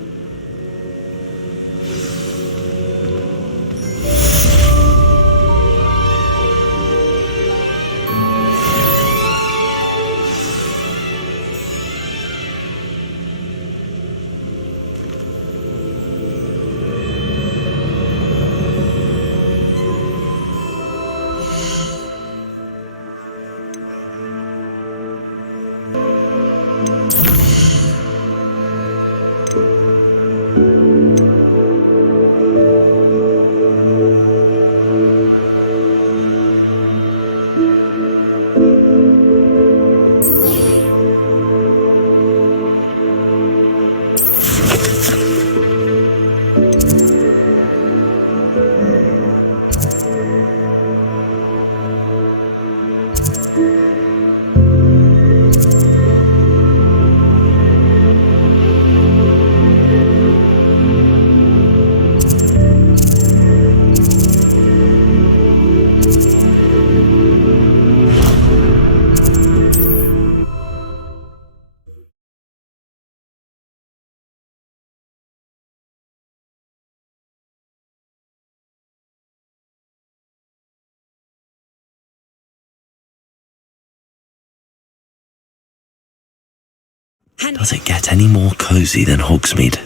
Does it get any more cozy than Hogsmeade?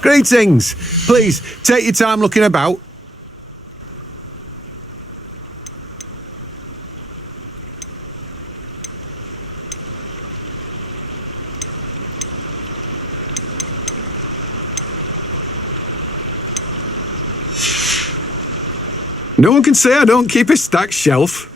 Greetings! Please, take your time looking about. No one can say I don't keep a stacked shelf.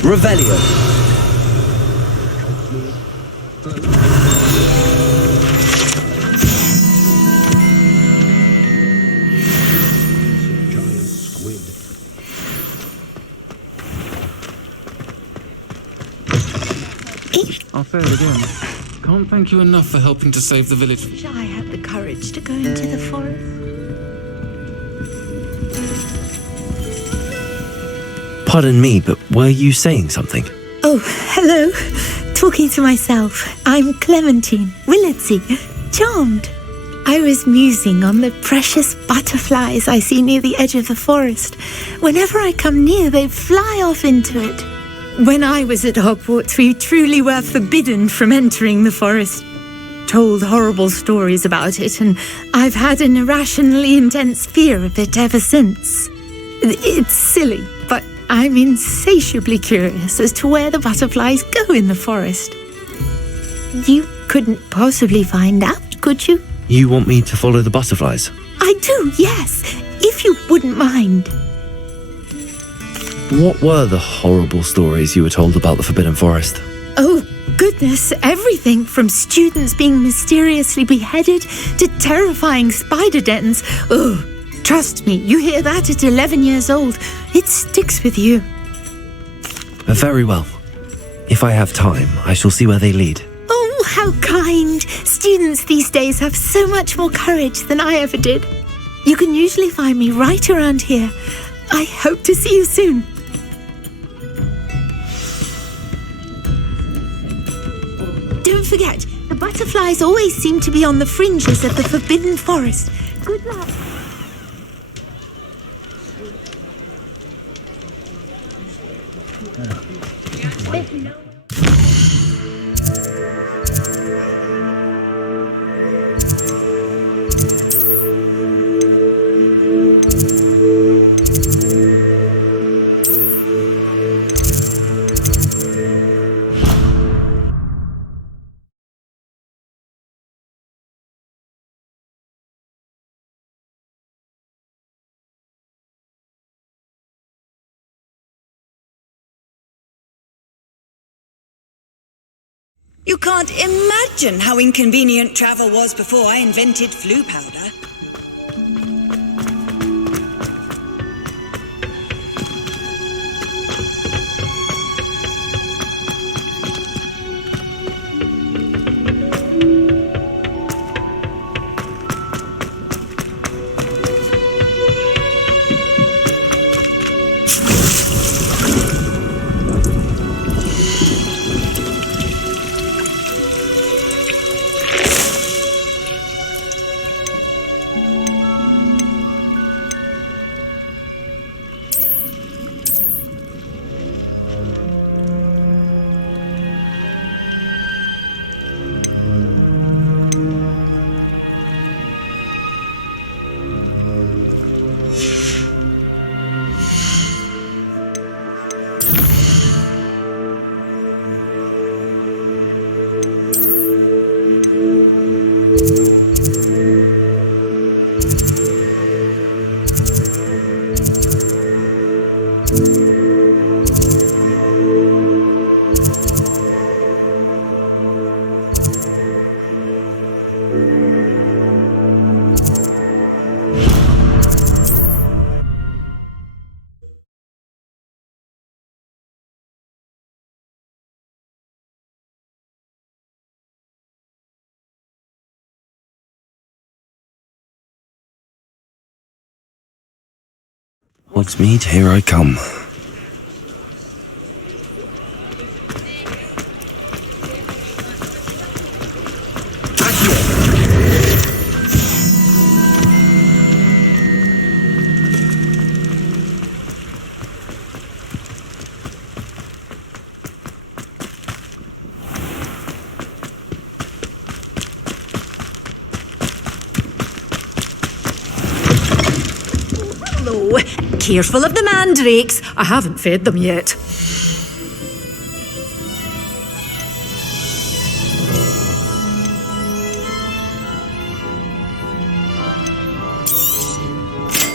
Revelio. I'll say it again. Can't thank you enough for helping to save the village. Wish I had the courage to go into the forest. Pardon me, but were you saying something? Oh, hello. Talking to myself. I'm Clementine Willardsey. Charmed. I was musing on the precious butterflies I see near the edge of the forest. Whenever I come near, they fly off into it. When I was at Hogwarts, we truly were forbidden from entering the forest. Told horrible stories about it, and I've had an irrationally intense fear of it ever since. It's silly, but I'm insatiably curious as to where the butterflies go in the forest. You couldn't possibly find out, could you? You want me to follow the butterflies? I do, yes, if you wouldn't mind. What were the horrible stories you were told about the Forbidden Forest? Oh, goodness, everything from students being mysteriously beheaded to terrifying spider dens. Oh, trust me, you hear that at 11 years old, it sticks with you. Very well. If I have time, I shall see where they lead. Oh, how kind. Students these days have so much more courage than I ever did. You can usually find me right around here. I hope to see you soon. Don't forget, the butterflies always seem to be on the fringes of the Forbidden Forest. Good luck. You can't imagine how inconvenient travel was before I invented flu powder. Hogsmeade, here I come. Hello. Careful of the mandrakes. I haven't fed them yet.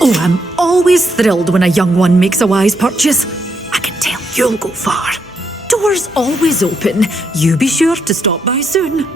Oh, I'm always thrilled when a young one makes a wise purchase. I can tell you'll go far. Doors always open. You be sure to stop by soon.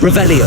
Revelio.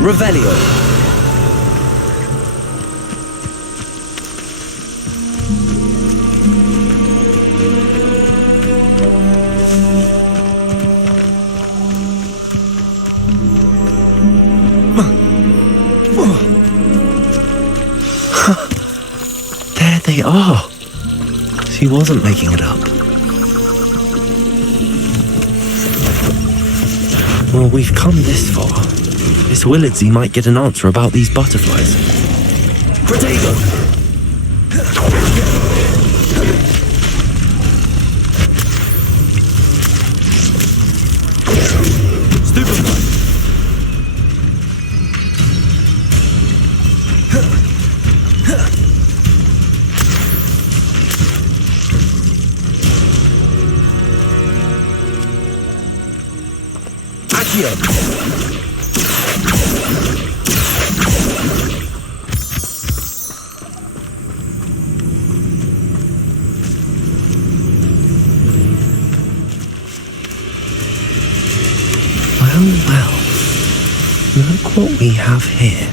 Revelio. There they are. She wasn't making it up. Well, we've come this far. Miss Willardsey might get an answer about these butterflies. Protego! Stupefy! Accio! Well, look what we have here.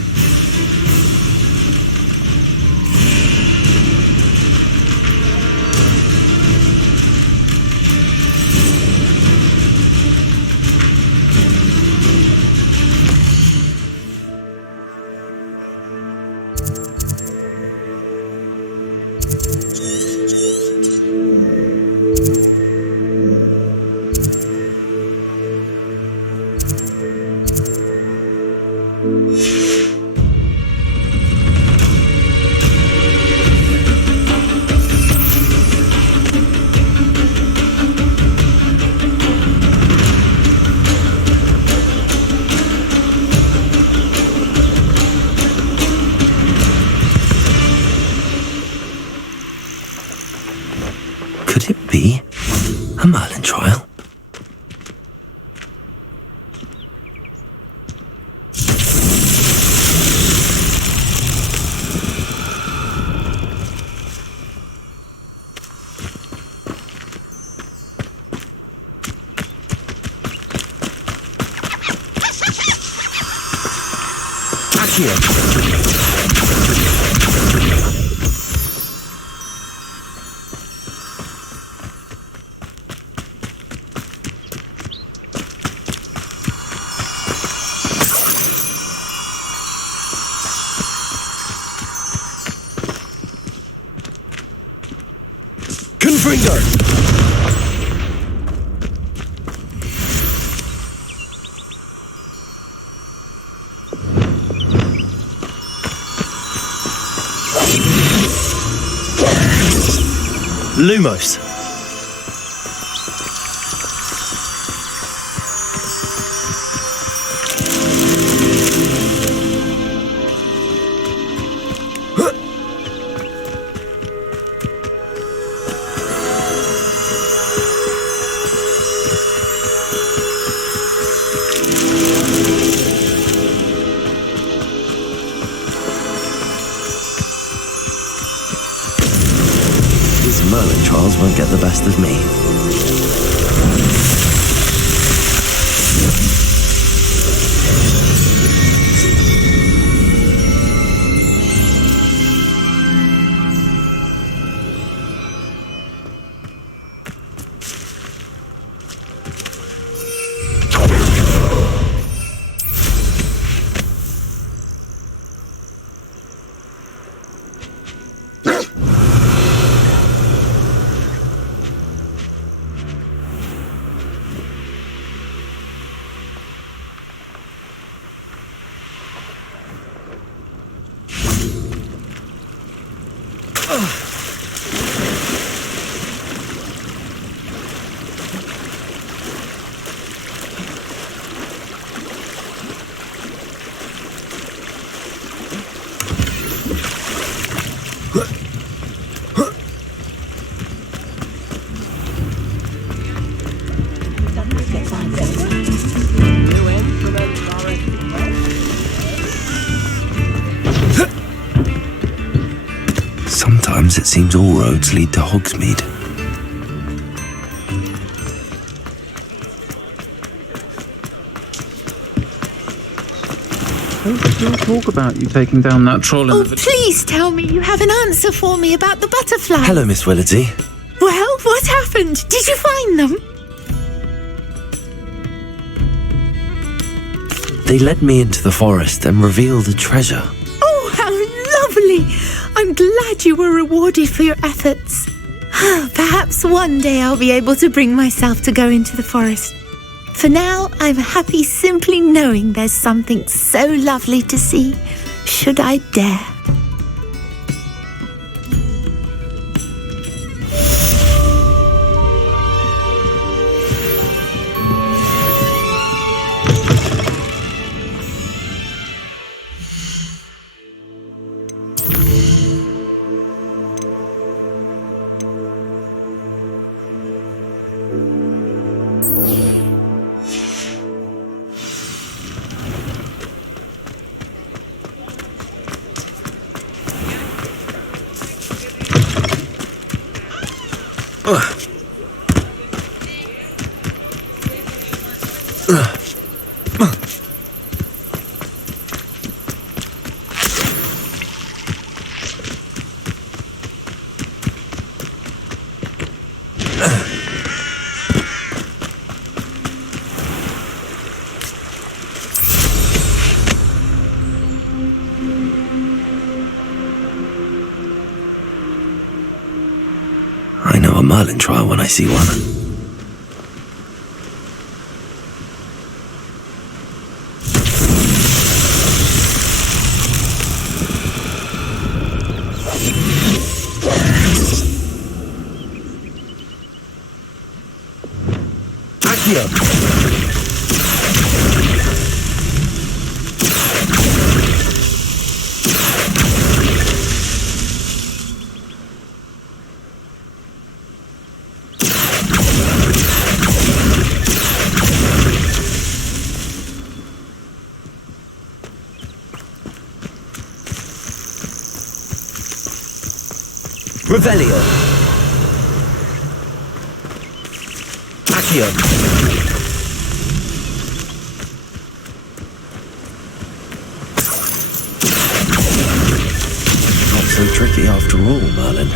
Could it be a Merlin trial? Confringo! Lumos. These Merlin trials won't get the best of me. Sometimes it seems all roads lead to Hogsmeade. Still talk about you taking down that troll in the... Please tell me you have an answer for me about the butterflies. Hello, Miss Willardsey. Well, what happened? Did you find them? They led me into the forest and revealed a treasure. Oh, how lovely! I'm glad you were rewarded for your efforts. Perhaps one day I'll be able to bring myself to go into the forest. For now, I'm happy simply knowing there's something so lovely to see, should I dare. I know a Merlin trial when I see one. Revelio. Accio. after all, Merlin.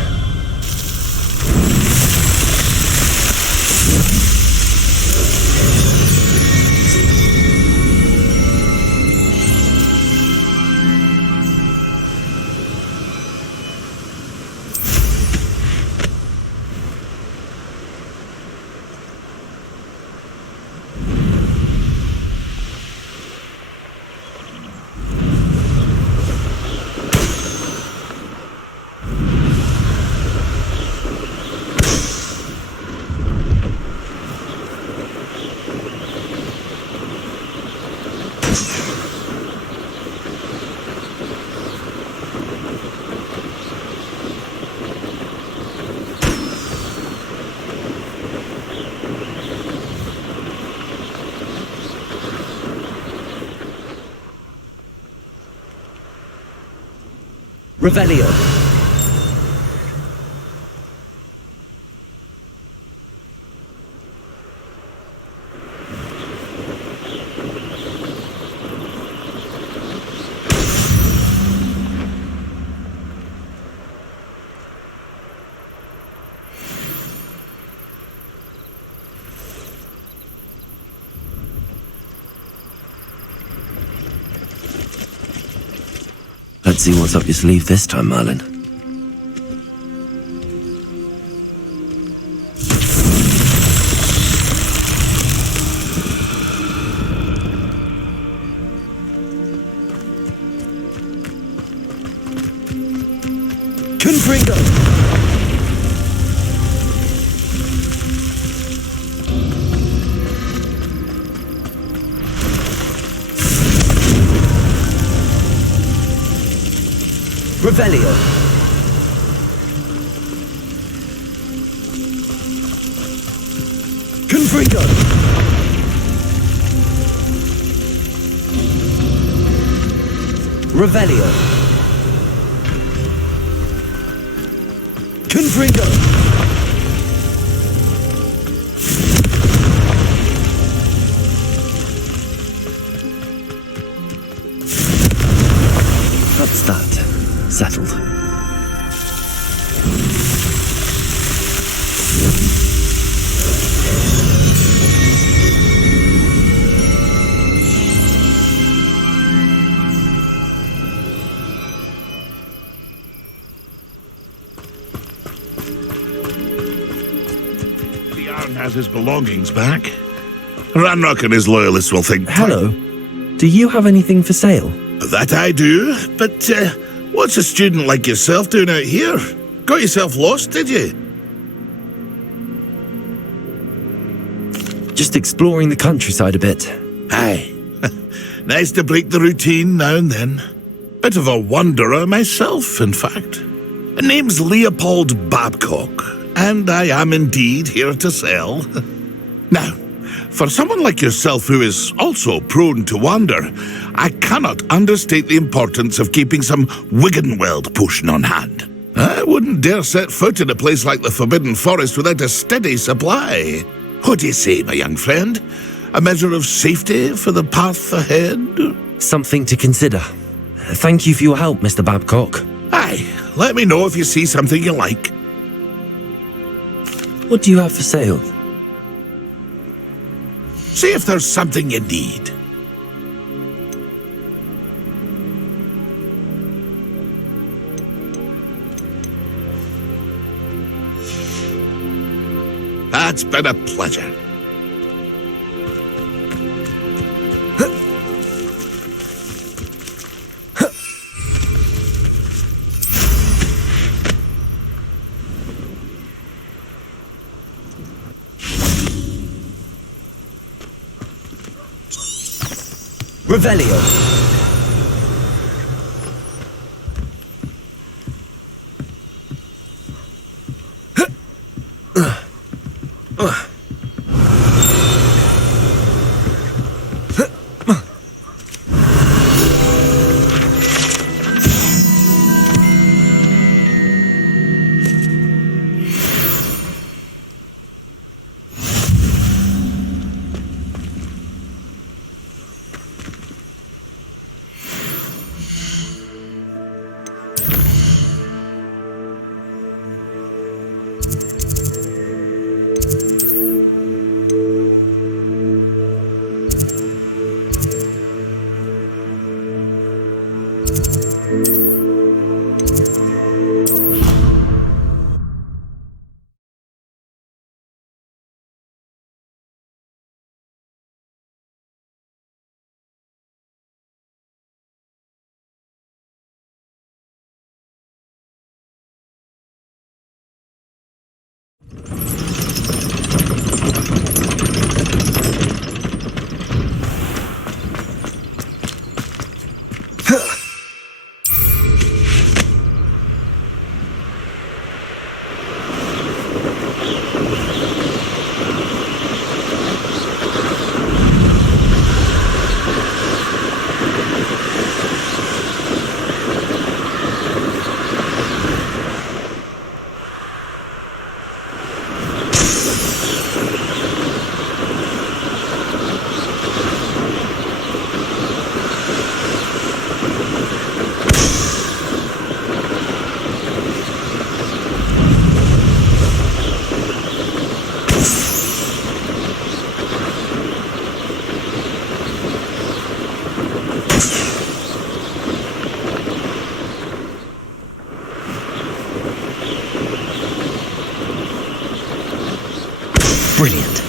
Revelio. Let's see what's up your sleeve this time, Merlin. Confringo. Revelio. Confringo. Revelio. Confringo. That's that. Settled. The Arn has his belongings back. Ranrock and his loyalists will think... Hello. Do you have anything for sale? That I do, but what's a student like yourself doing out here? Got yourself lost, did you? Just exploring the countryside a bit. Aye. Nice to break the routine now and then. Bit of a wanderer myself, in fact. Name's Leopold Babcock, and I am indeed here to sell. Now, for someone like yourself who is also prone to wander, I cannot understate the importance of keeping some Wiggenweld potion on hand. I wouldn't dare set foot in a place like the Forbidden Forest without a steady supply. What do you say, my young friend? A measure of safety for the path ahead? Something to consider. Thank you for your help, Mr. Babcock. Aye, let me know if you see something you like. What do you have for sale? See if there's something you need. That's been a pleasure. Revelio. Brilliant.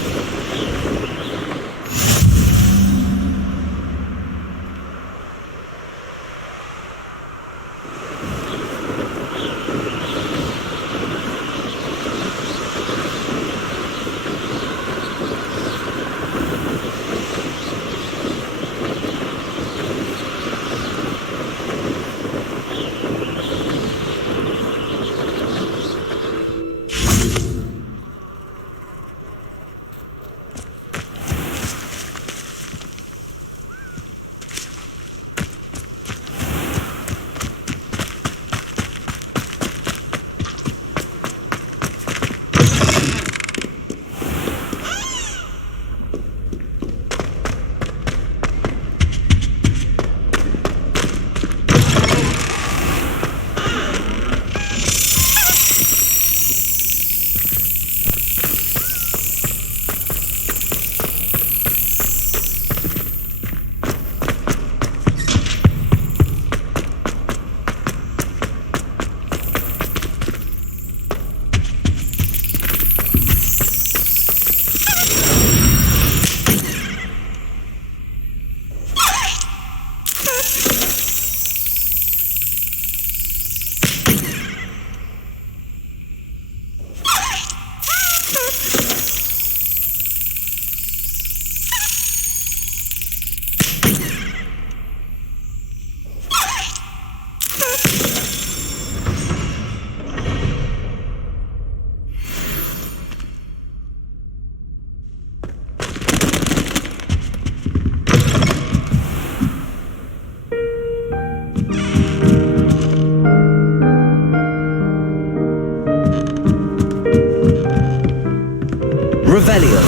Revelio.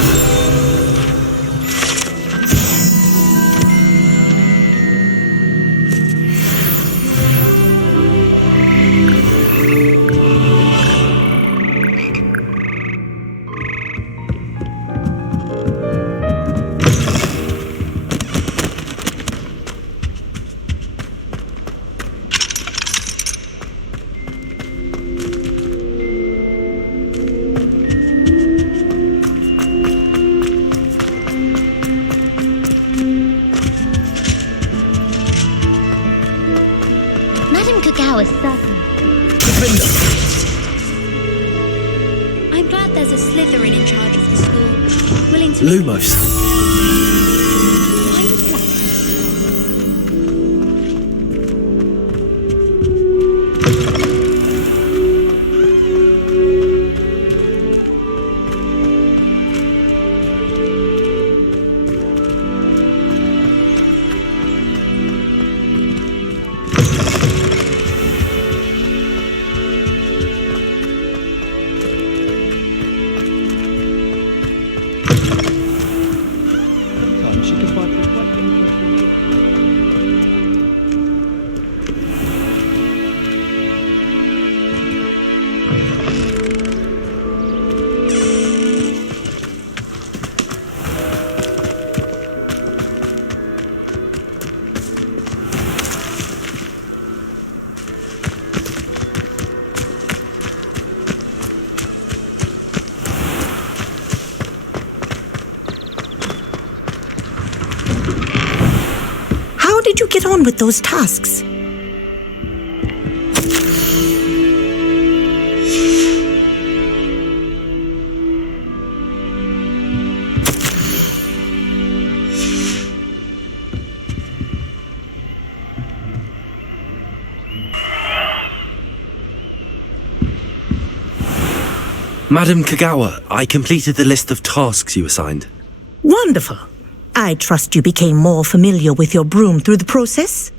Madame Cacao is certain. I'm glad there's a Slytherin in charge of the school, willing to... Lumos. How did you get on with those tasks? Madam Kagawa, I completed the list of tasks you assigned. Wonderful. I trust you became more familiar with your broom through the process?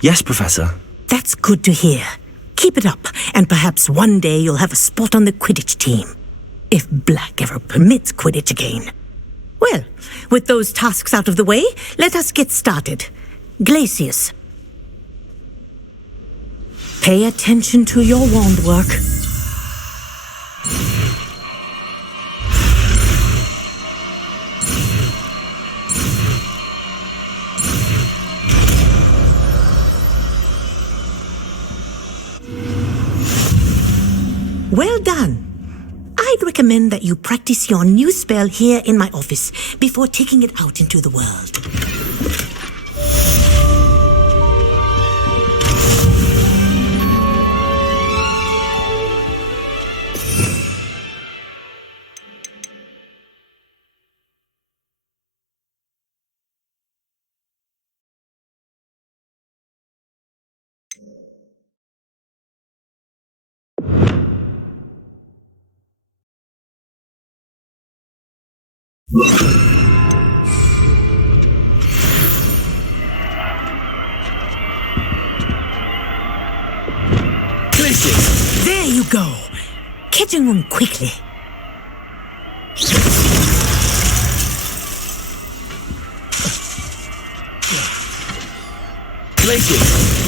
Yes, Professor. That's good to hear. Keep it up, and perhaps one day you'll have a spot on the Quidditch team. If Black ever permits Quidditch again. Well, with those tasks out of the way, let us get started. Glacius. Pay attention to your wand work. Well done. I'd recommend that you practice your new spell here in my office before taking it out into the world. There you go. Kitchen room quickly.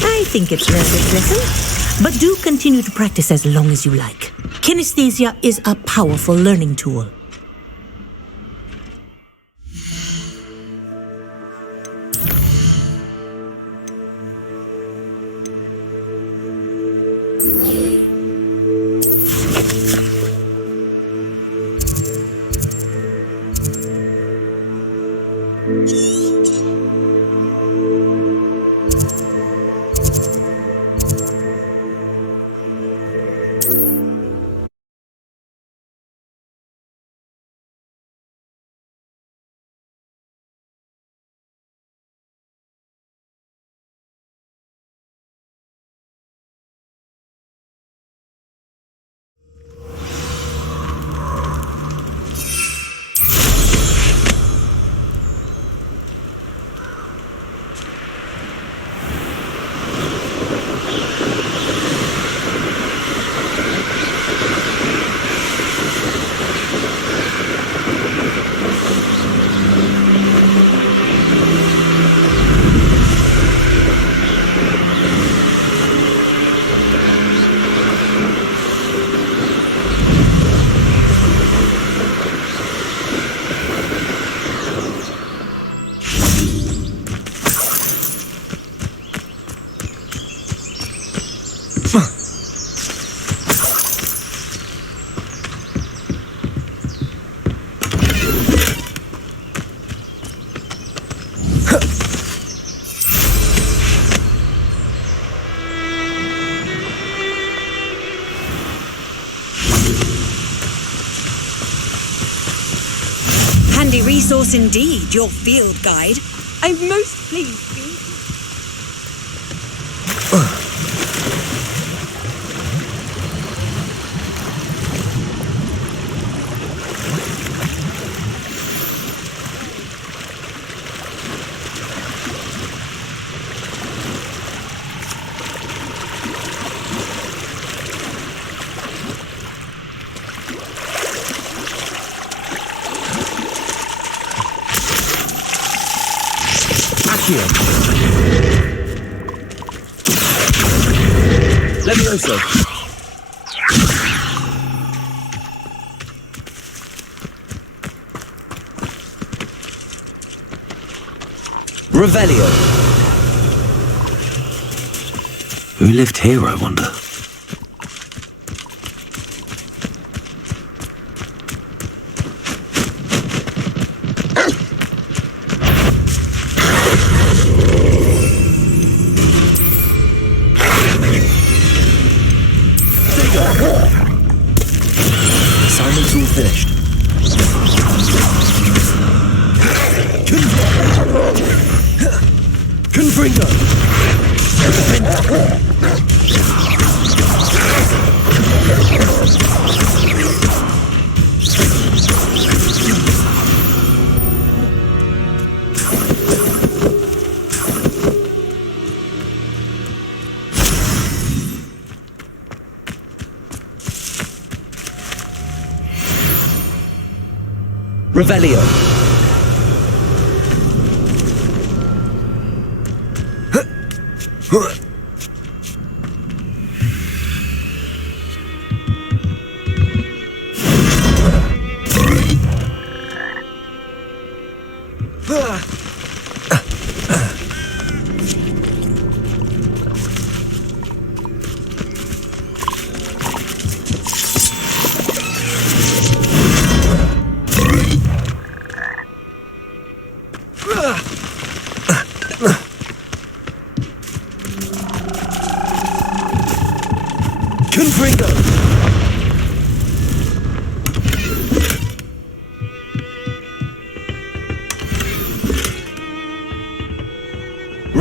I think it's learned its lesson, but do continue to practice as long as you like. Kinesthesia is a powerful learning tool. Handy resource indeed, your field guide. I'm most pleased. Levioso. Revelio. Who lived here, I wonder? Assignment's all finished. Confringo! Revelio.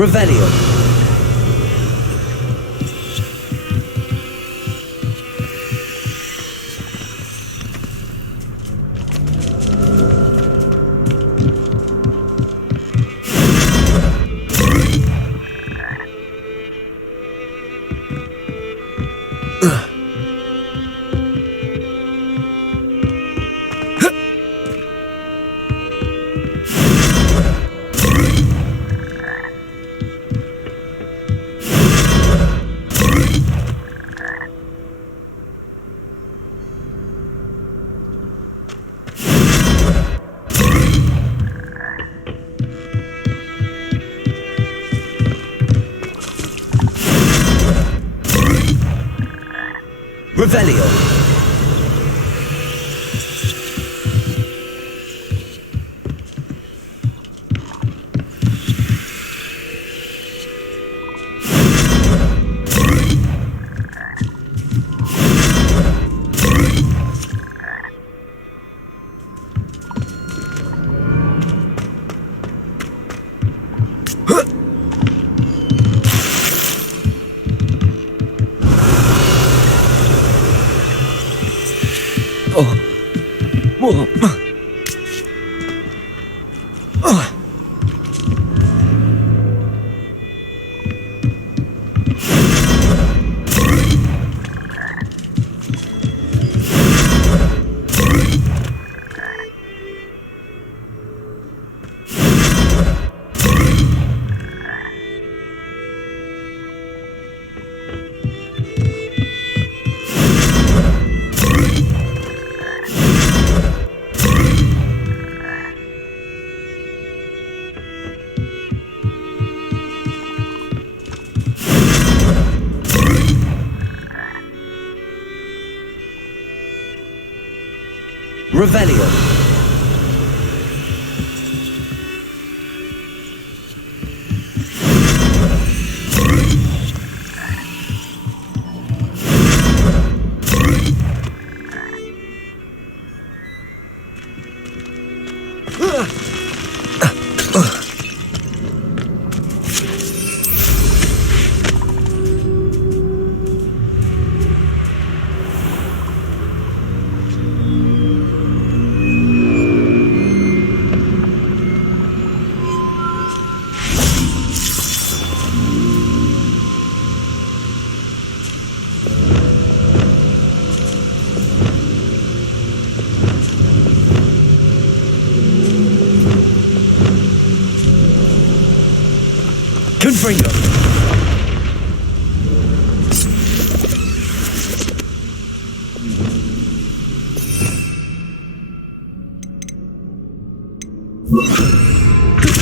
Revelio. Revelio. Revelio. Confringo.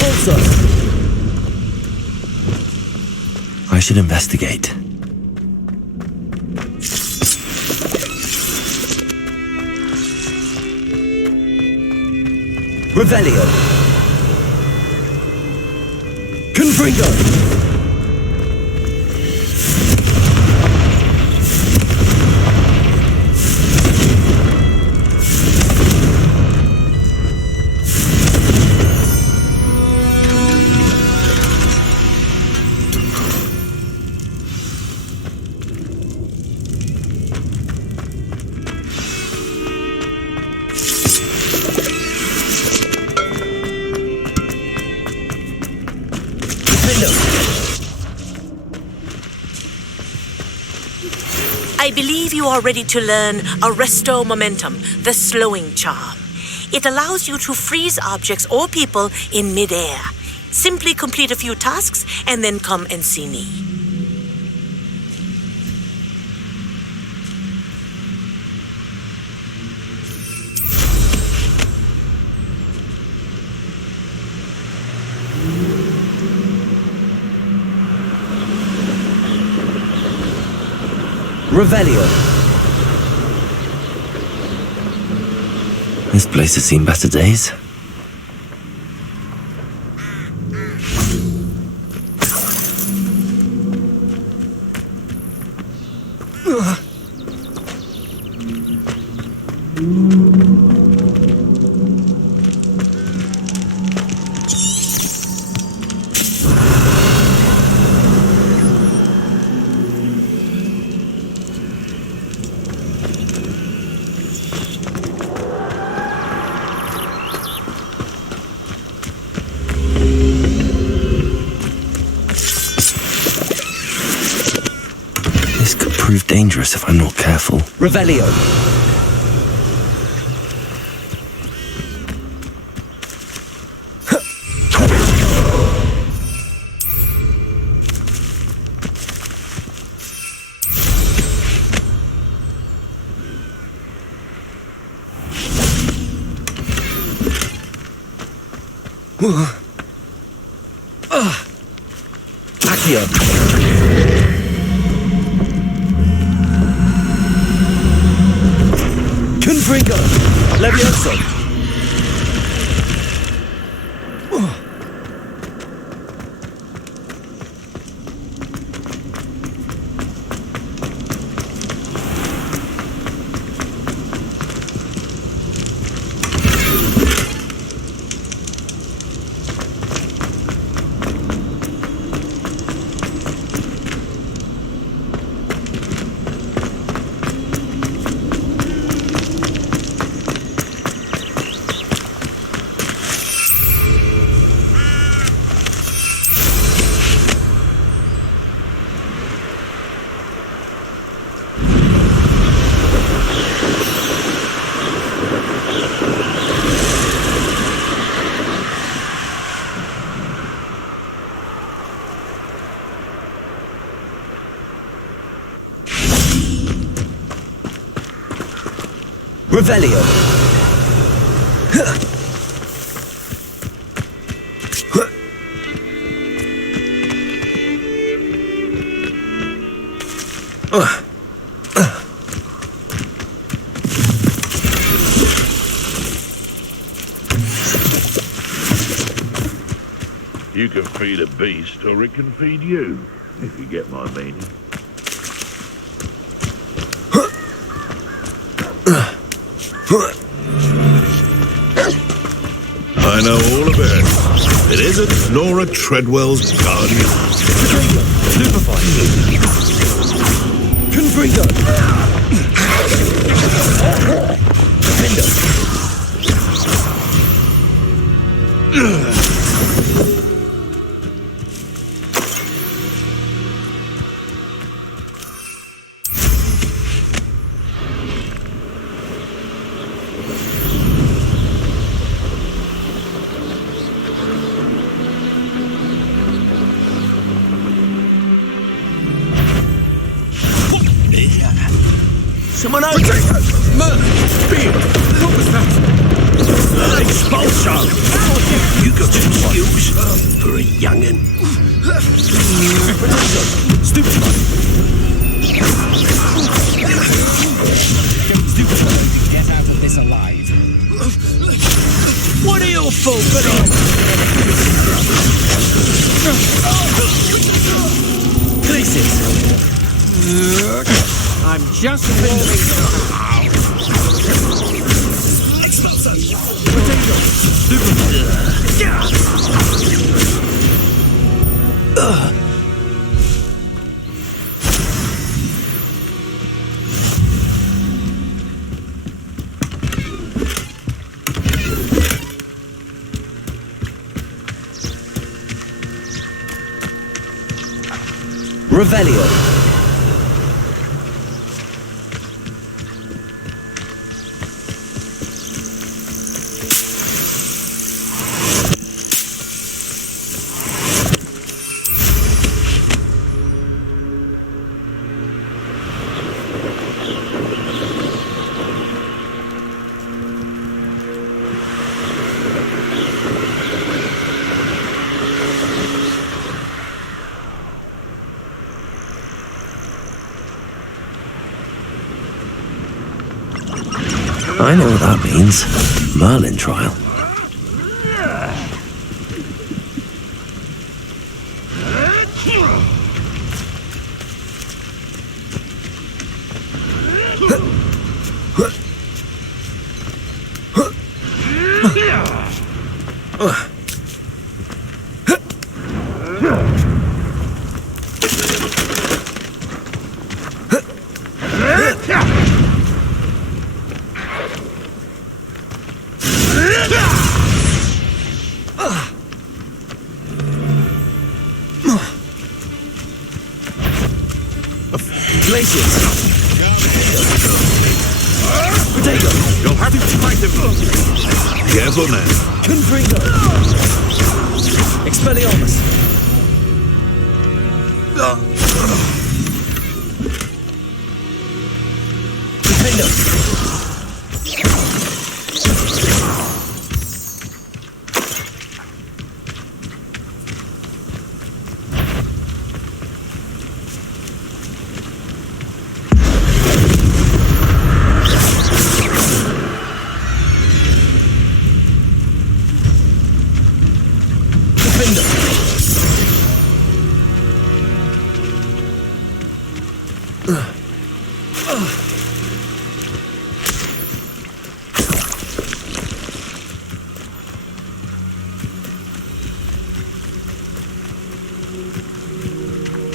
Also, I should investigate. Revelio. Confringo. I believe you are ready to learn Arresto Momentum, the slowing charm. It allows you to freeze objects or people in midair. Simply complete a few tasks and then come and see me. Revelio. This place has seen better days. prove dangerous if I'm not careful. Revelio. Accio. Confringo. Levioso. Revelio. You can feed a beast, or it can feed you, if you get my meaning. I know all about it. It isn't Nora Treadwell's guardian. Stupefy. Confringo. Defender. Someone over! Spear! What was that? Expulsion! You got some skills for a young'un. Stupid. Get out of this alive. What are your faults, then? Places. I'm just warming Revelio. I know what that means. Merlin trial. Glaciers. Potato. You'll have to fight him. Careful now. Confringo. Expelliarmus. Defender.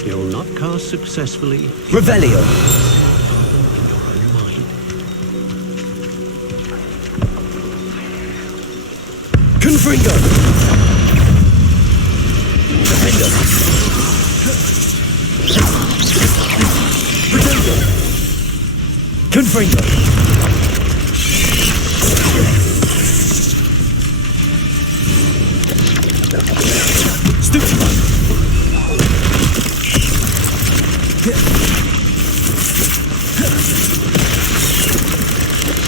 You'll not cast successfully. Revelio. Confringo. Defender. Potato. Confringo. Stupefy.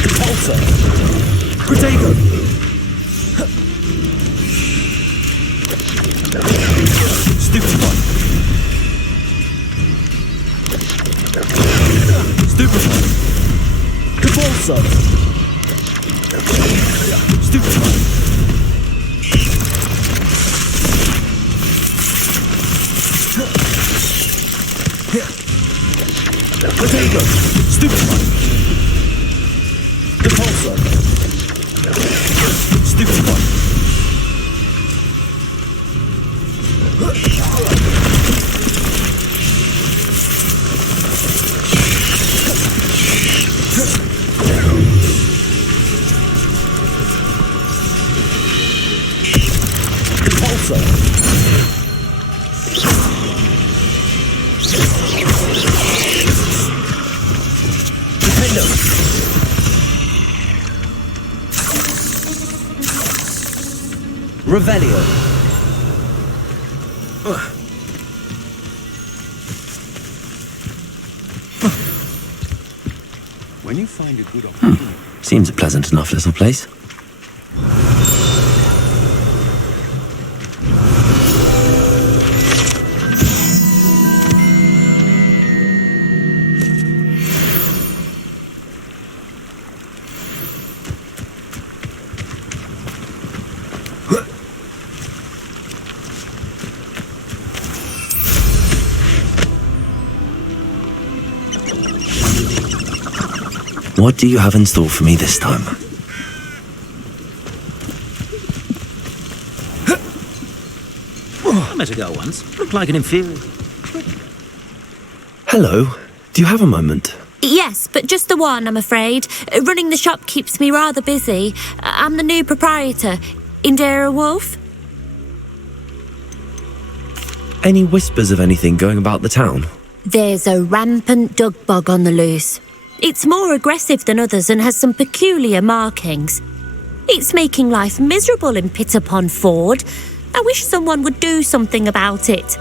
Repulsor. Protego. Stupefy. Stupefy. Repulsor. Stupefy. Potato. Stupefy. Repulsor. Stupefy. Repulsor. Revelio. When you find a good opportunity. Seems a pleasant enough little place. What do you have in store for me this time? I met a girl once. Looked like an inferior. Hello. Do you have a moment? Yes, but just the one, I'm afraid. Running the shop keeps me rather busy. I'm the new proprietor. Indira Wolf? Any whispers of anything going about the town? There's a rampant dug bug on the loose. It's more aggressive than others and has some peculiar markings. It's making life miserable in Pitterpond Ford. I wish someone would do something about it.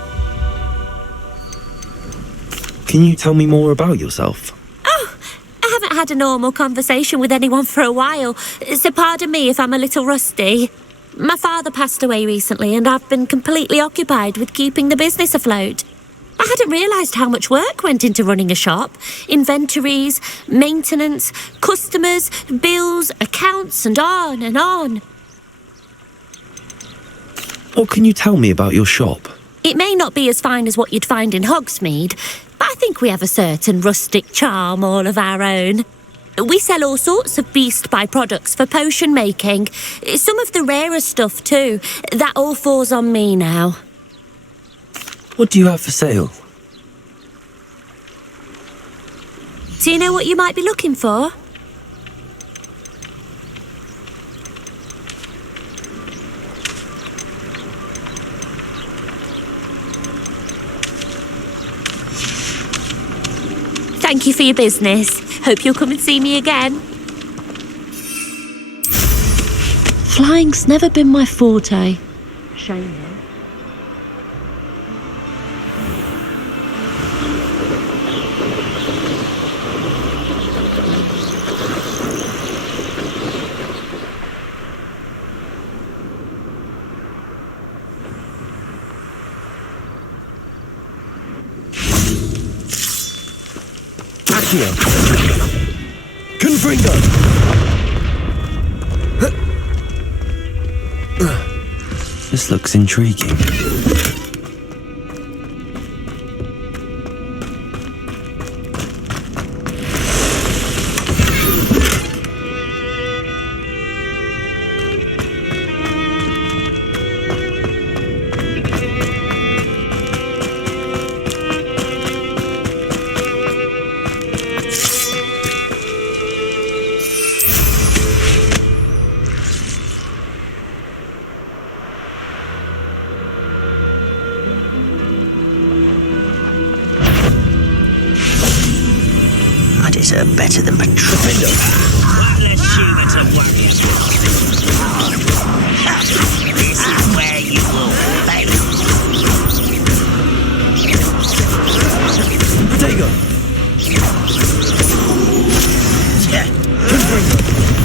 Can you tell me more about yourself? Oh, I haven't had a normal conversation with anyone for a while, so pardon me if I'm a little rusty. My father passed away recently and I've been completely occupied with keeping the business afloat. I hadn't realised how much work went into running a shop. Inventories, maintenance, customers, bills, accounts, and on and on. What can you tell me about your shop? It may not be as fine as what you'd find in Hogsmeade, but I think we have a certain rustic charm all of our own. We sell all sorts of beast by-products for potion making. Some of the rarer stuff too. That all falls on me now. What do you have for sale? Do you know what you might be looking for? Thank you for your business. Hope you'll come and see me again. Flying's never been my forte. Shame, though. Accio. Confringo. This looks intriguing. I deserve better than betrayal. One less human to worry about. This is where you will fail. Protego.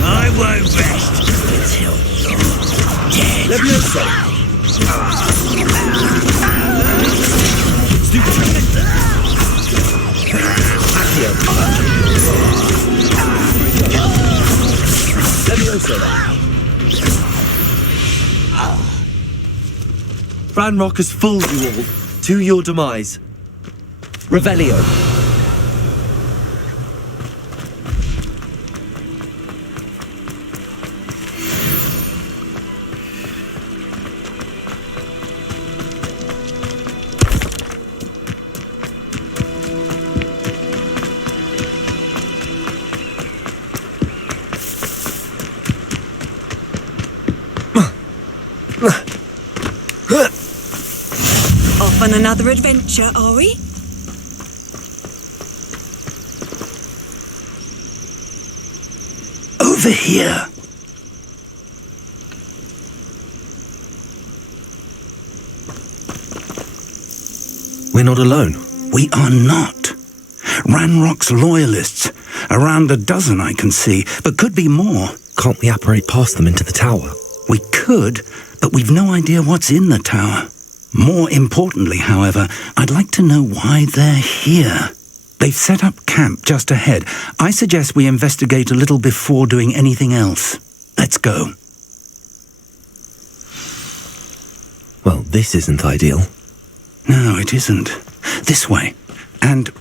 I won't rest until you're dead. Leviosa. Stupid. Accio. Leviosa. Ranrock has fooled you all. To your demise. Revelio. Off on another adventure, are we? Over here. We're not alone. We are not. Ranrock's loyalists. Around a dozen I can see, but could be more. Can't we apparate past them into the tower? We could, but we've no idea what's in the tower. More importantly, however, I'd like to know why they're here. They've set up camp just ahead. I suggest we investigate a little before doing anything else. Let's go. Well, this isn't ideal. No, it isn't. This way. And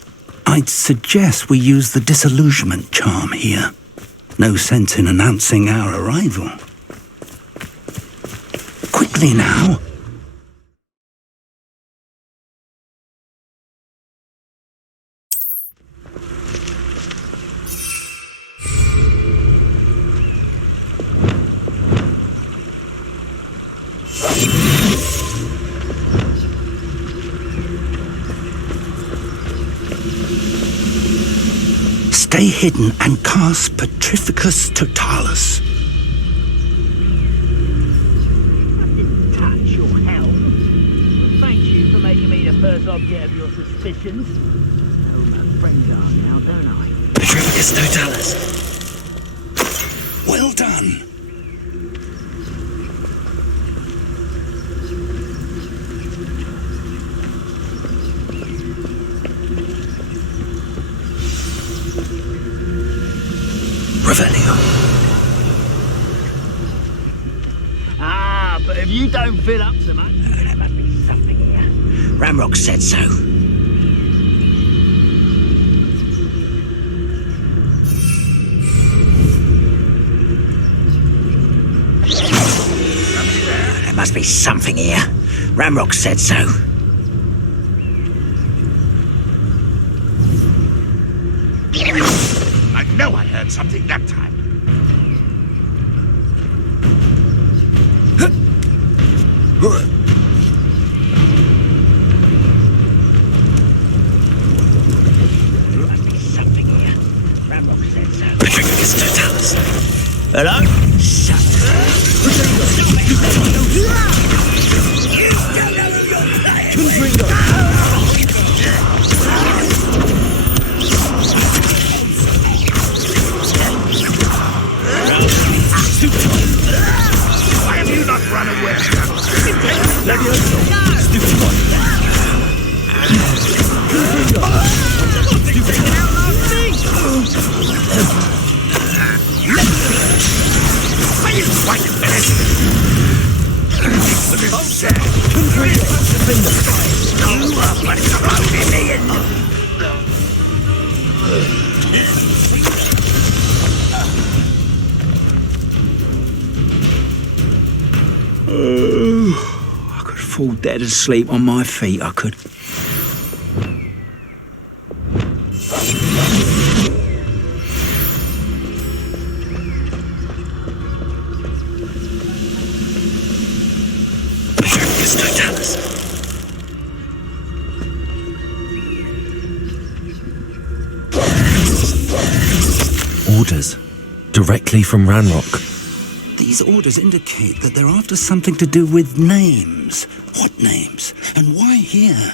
I'd suggest we use the disillusionment charm here. No sense in announcing our arrival. Quickly now. Stay hidden and cast Petrificus Totalis. Touch your helm. Thank you for making me the first object of your suspicions. Oh, my friends are now, don't I? Petrificus Totalis. Well done. Revelio. Ah, but if you don't fill up so much... there must be something here. Ranrock said so. There must be something here. Ranrock said so. I know I heard something that time. There must be Hello? Shut Why have you not run away? Are you quite finished? Look at that. You are but throwing me in. I could fall dead asleep on my feet, I could. Orders. Directly from Ranrock. These orders indicate that they're after something to do with names. What names? And why here?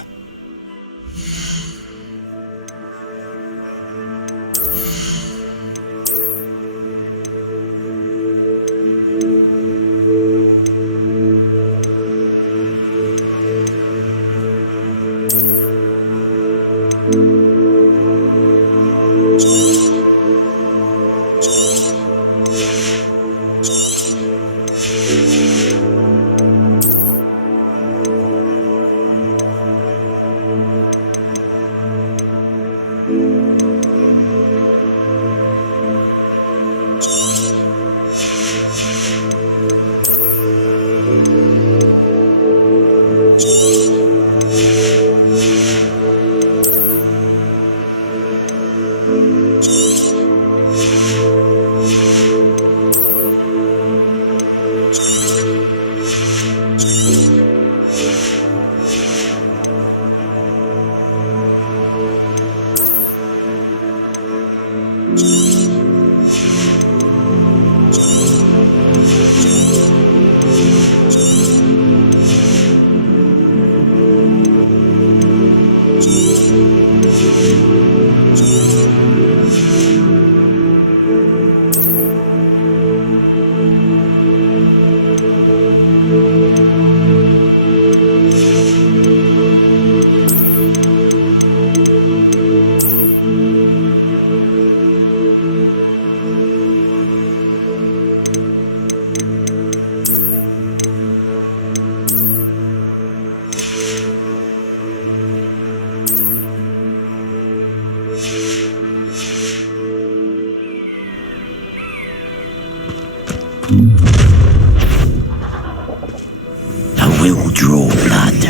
I will draw blood.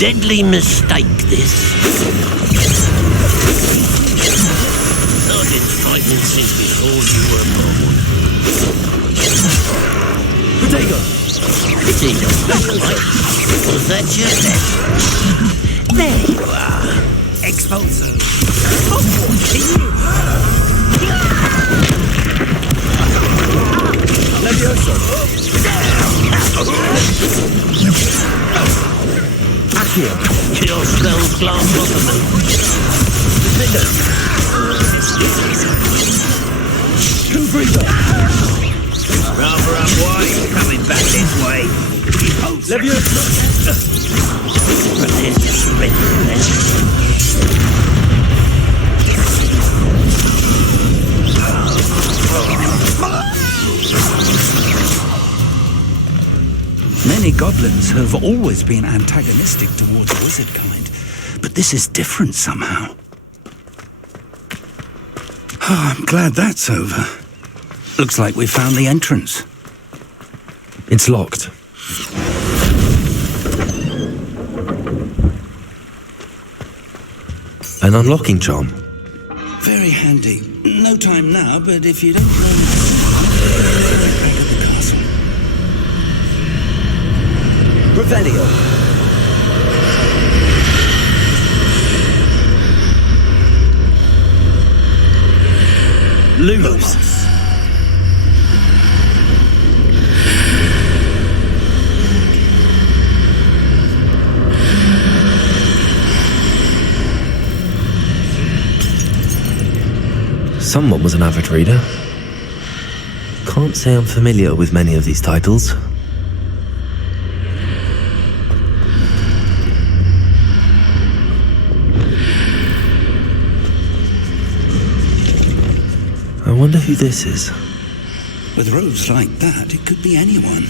Deadly mistake, this. I've been fighting since before you were born. Potato! It didn't look like. Was that your best? There you are. Expulso. Accio. Your spell's glass bottom. Confreezer. Rather up wide, coming back this way. Leviosa. But there's a surrender there. Many goblins have always been antagonistic towards wizard kind, but this is different somehow. Oh, I'm glad that's over. Looks like we found the entrance. It's locked. An unlocking charm. Very handy. No time now, but if you don't learn back at the castle. Revelio. Lumos. someone was an avid reader. Can't say I'm familiar with many of these titles. I wonder who this is. With robes like that, it could be anyone.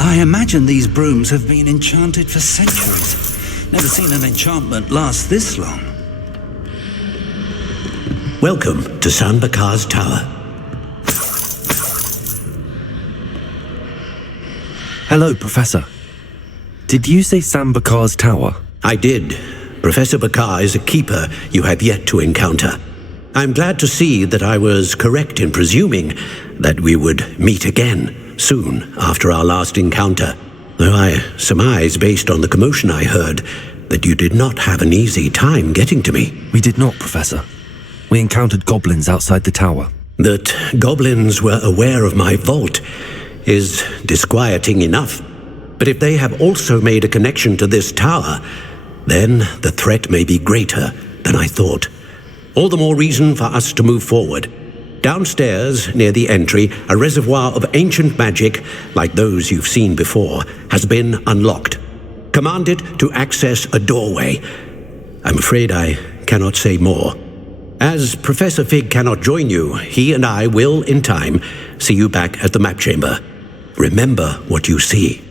I imagine these brooms have been enchanted for centuries. Never seen an enchantment last this long. Welcome to San Bakar's Tower. Hello, Professor. Did you say San Bakar's Tower? I did. Professor Bakar is a keeper you have yet to encounter. I'm glad to see that I was correct in presuming that we would meet again soon after our last encounter, though I surmise, based on the commotion I heard, that you did not have an easy time getting to me. We did not, Professor. We encountered goblins outside the tower. That goblins were aware of my vault is disquieting enough, but if they have also made a connection to this tower, then the threat may be greater than I thought. All the more reason for us to move forward. Downstairs, near the entry, a reservoir of ancient magic, like those you've seen before, has been unlocked. Commanded to access a doorway. I'm afraid I cannot say more. As Professor Fig cannot join you, he and I will, in time, see you back at the map chamber. Remember what you see.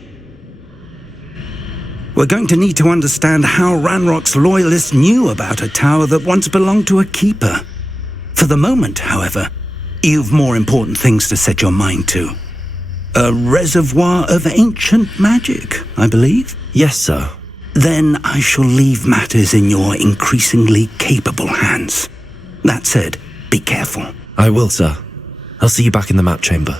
We're going to need to understand how Ranrock's loyalists knew about a tower that once belonged to a keeper. For the moment, however, you've more important things to set your mind to. A reservoir of ancient magic, I believe? Yes, sir. Then I shall leave matters in your increasingly capable hands. That said, be careful. I will, sir. I'll see you back in the map chamber.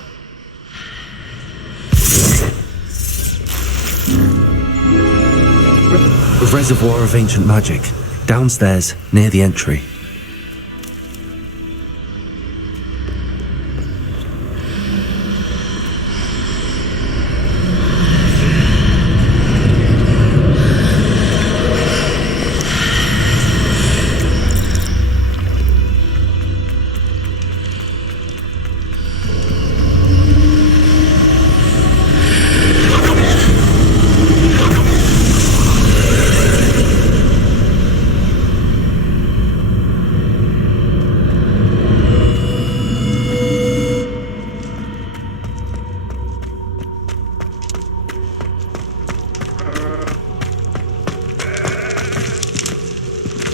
A reservoir of ancient magic, downstairs, near the entry.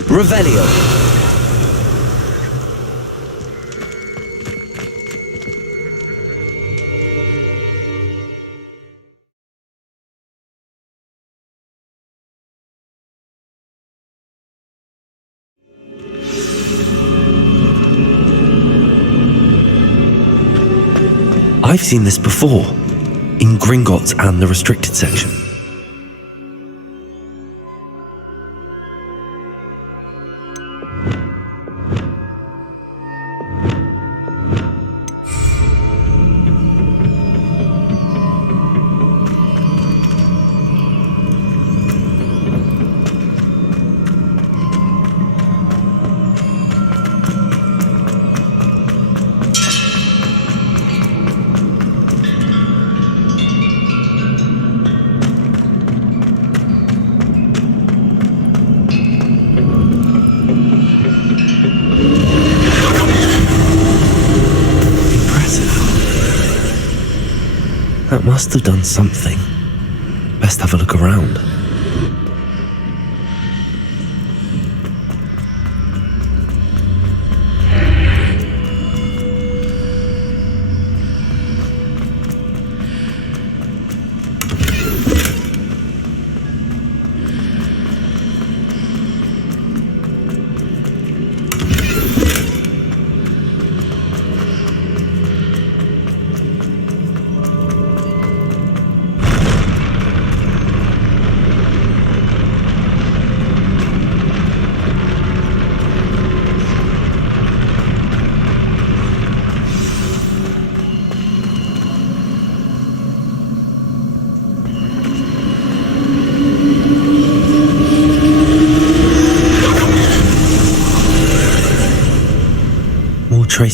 Revelio. I've seen this before, in Gringotts and the restricted section. That must have done something. Best have a look around.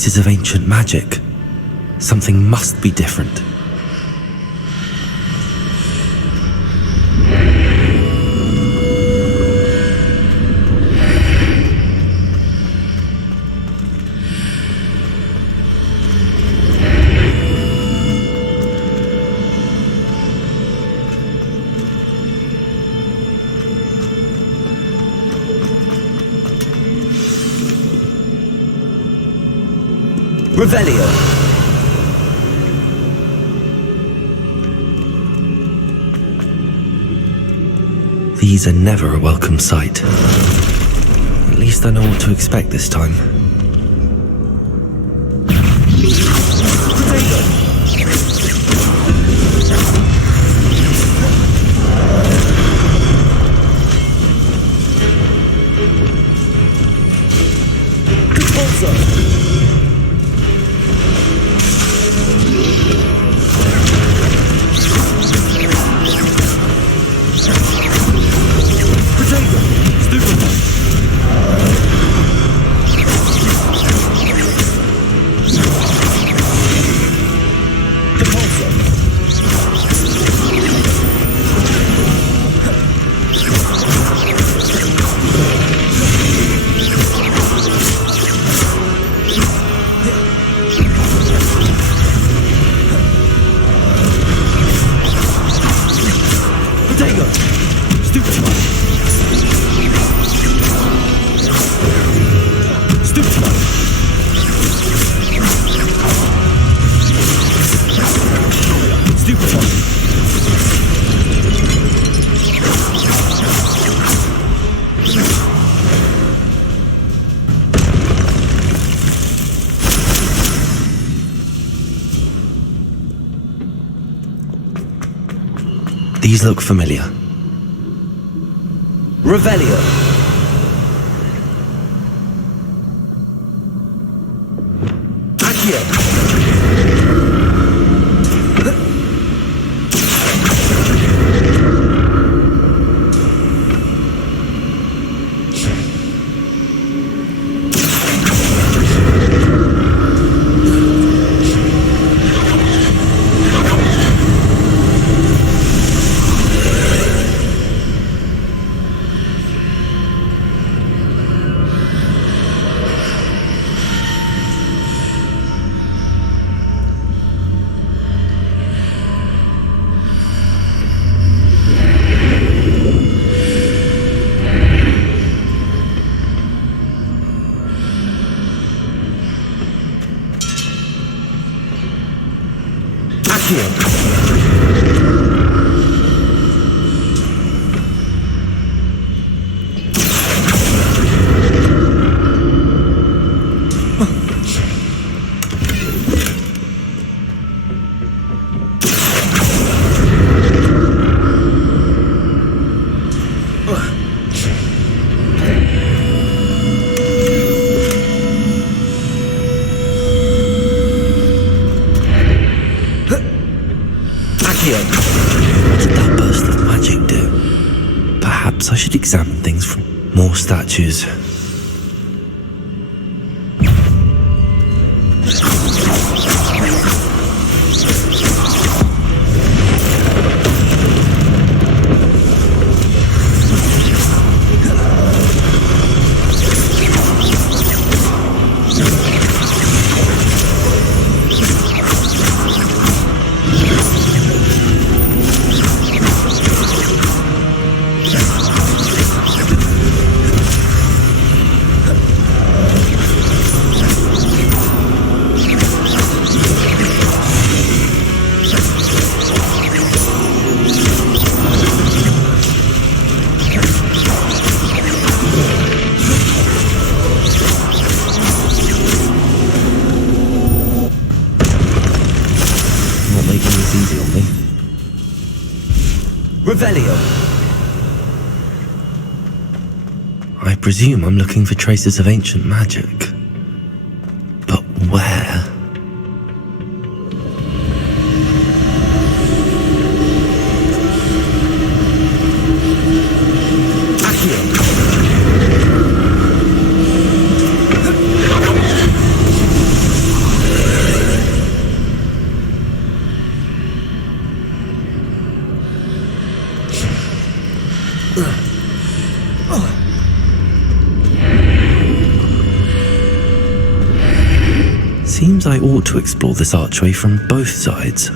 traces of ancient magic. Something must be different. Revelio. These are never a welcome sight. At least I know what to expect this time. These look familiar. Revelio. What did that burst of magic do? Perhaps I should examine things from more statues. Easy on me. Revelio. I presume I'm looking for traces of ancient magic. But where? able to explore this archway from both sides.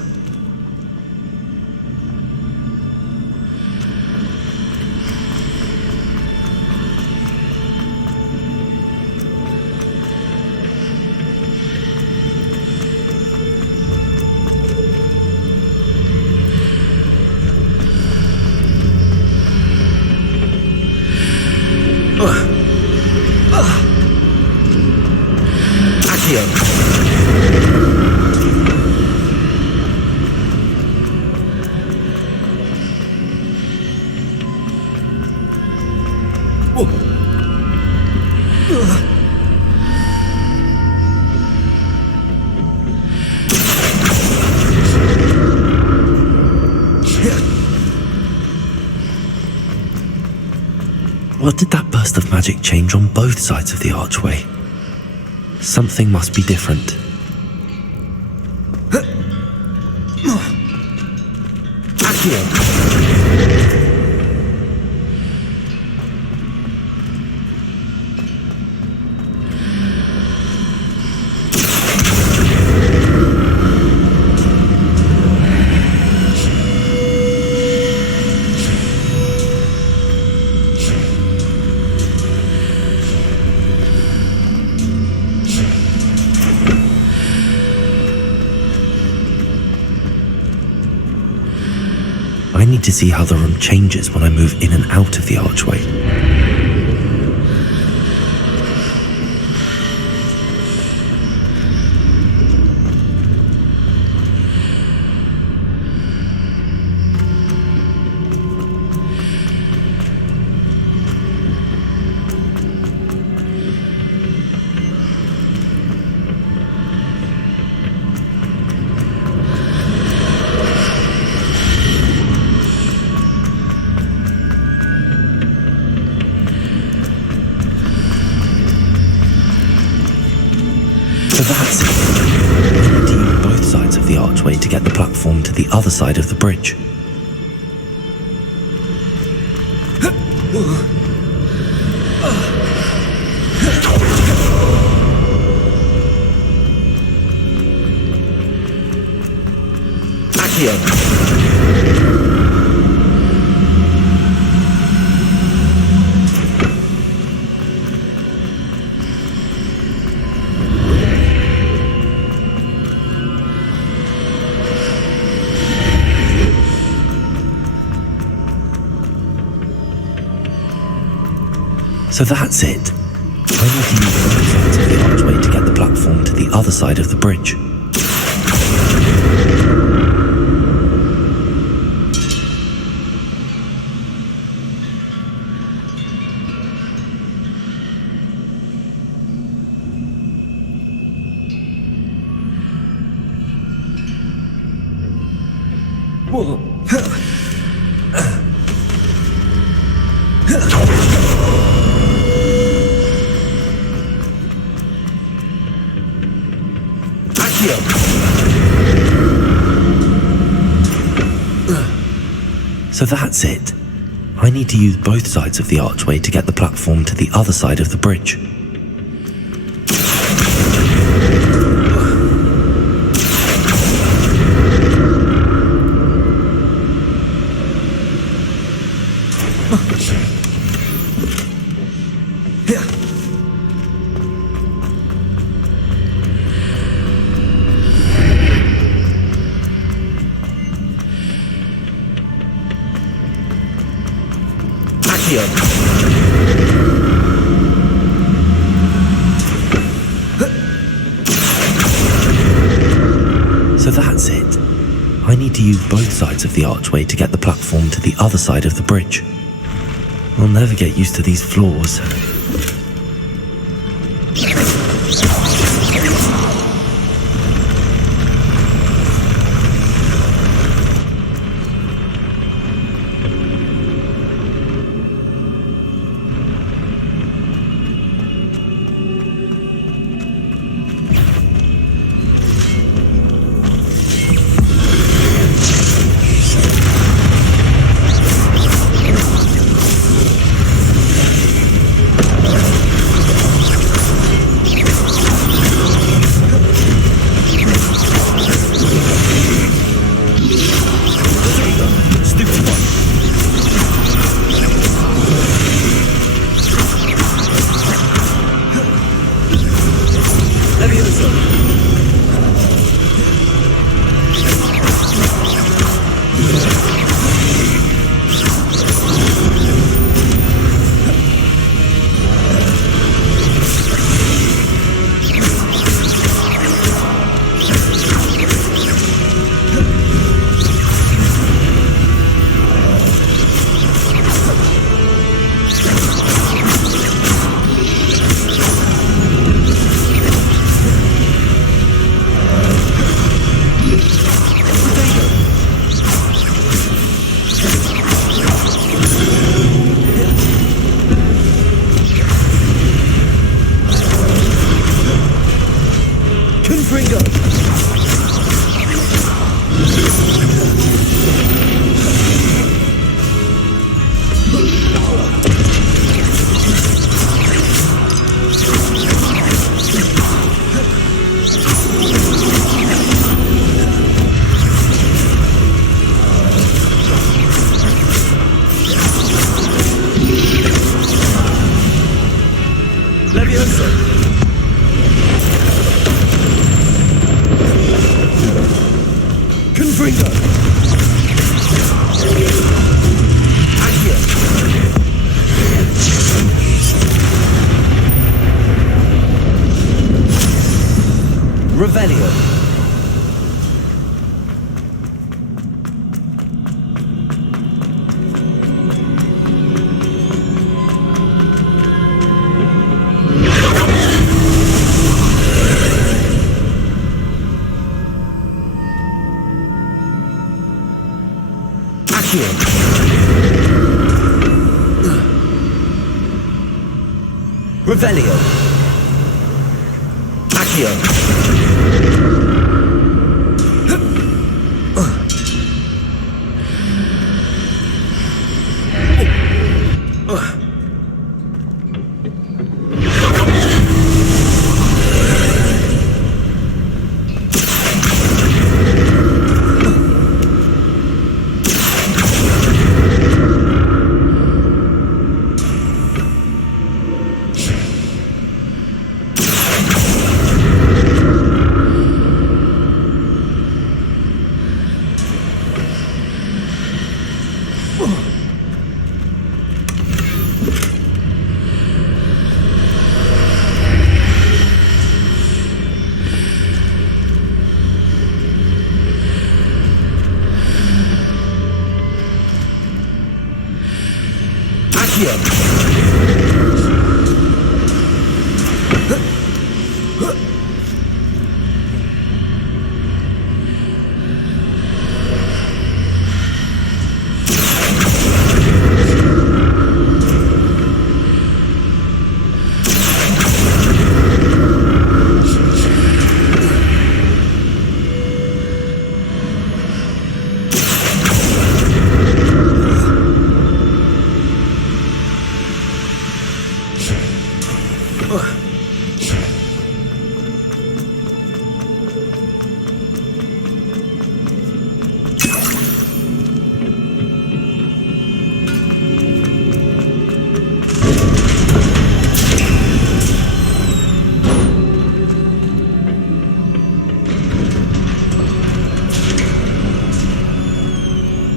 What did that burst of magic change on both sides of the archway? Something must be different. I need to see how the room changes when I move in and out of the archway. So that's it. I need to use both sides of the archway to get the platform to the other side of the bridge. So that's it. I need to use both sides of the archway to get the platform to the other side of the bridge. So that's it. I need to use both sides of the archway to get the platform to the other side of the bridge. So that's it. I need to use both sides of the archway to get the platform to the other side of the bridge. I'll never get used to these floors. Accio. Revelio. Accio.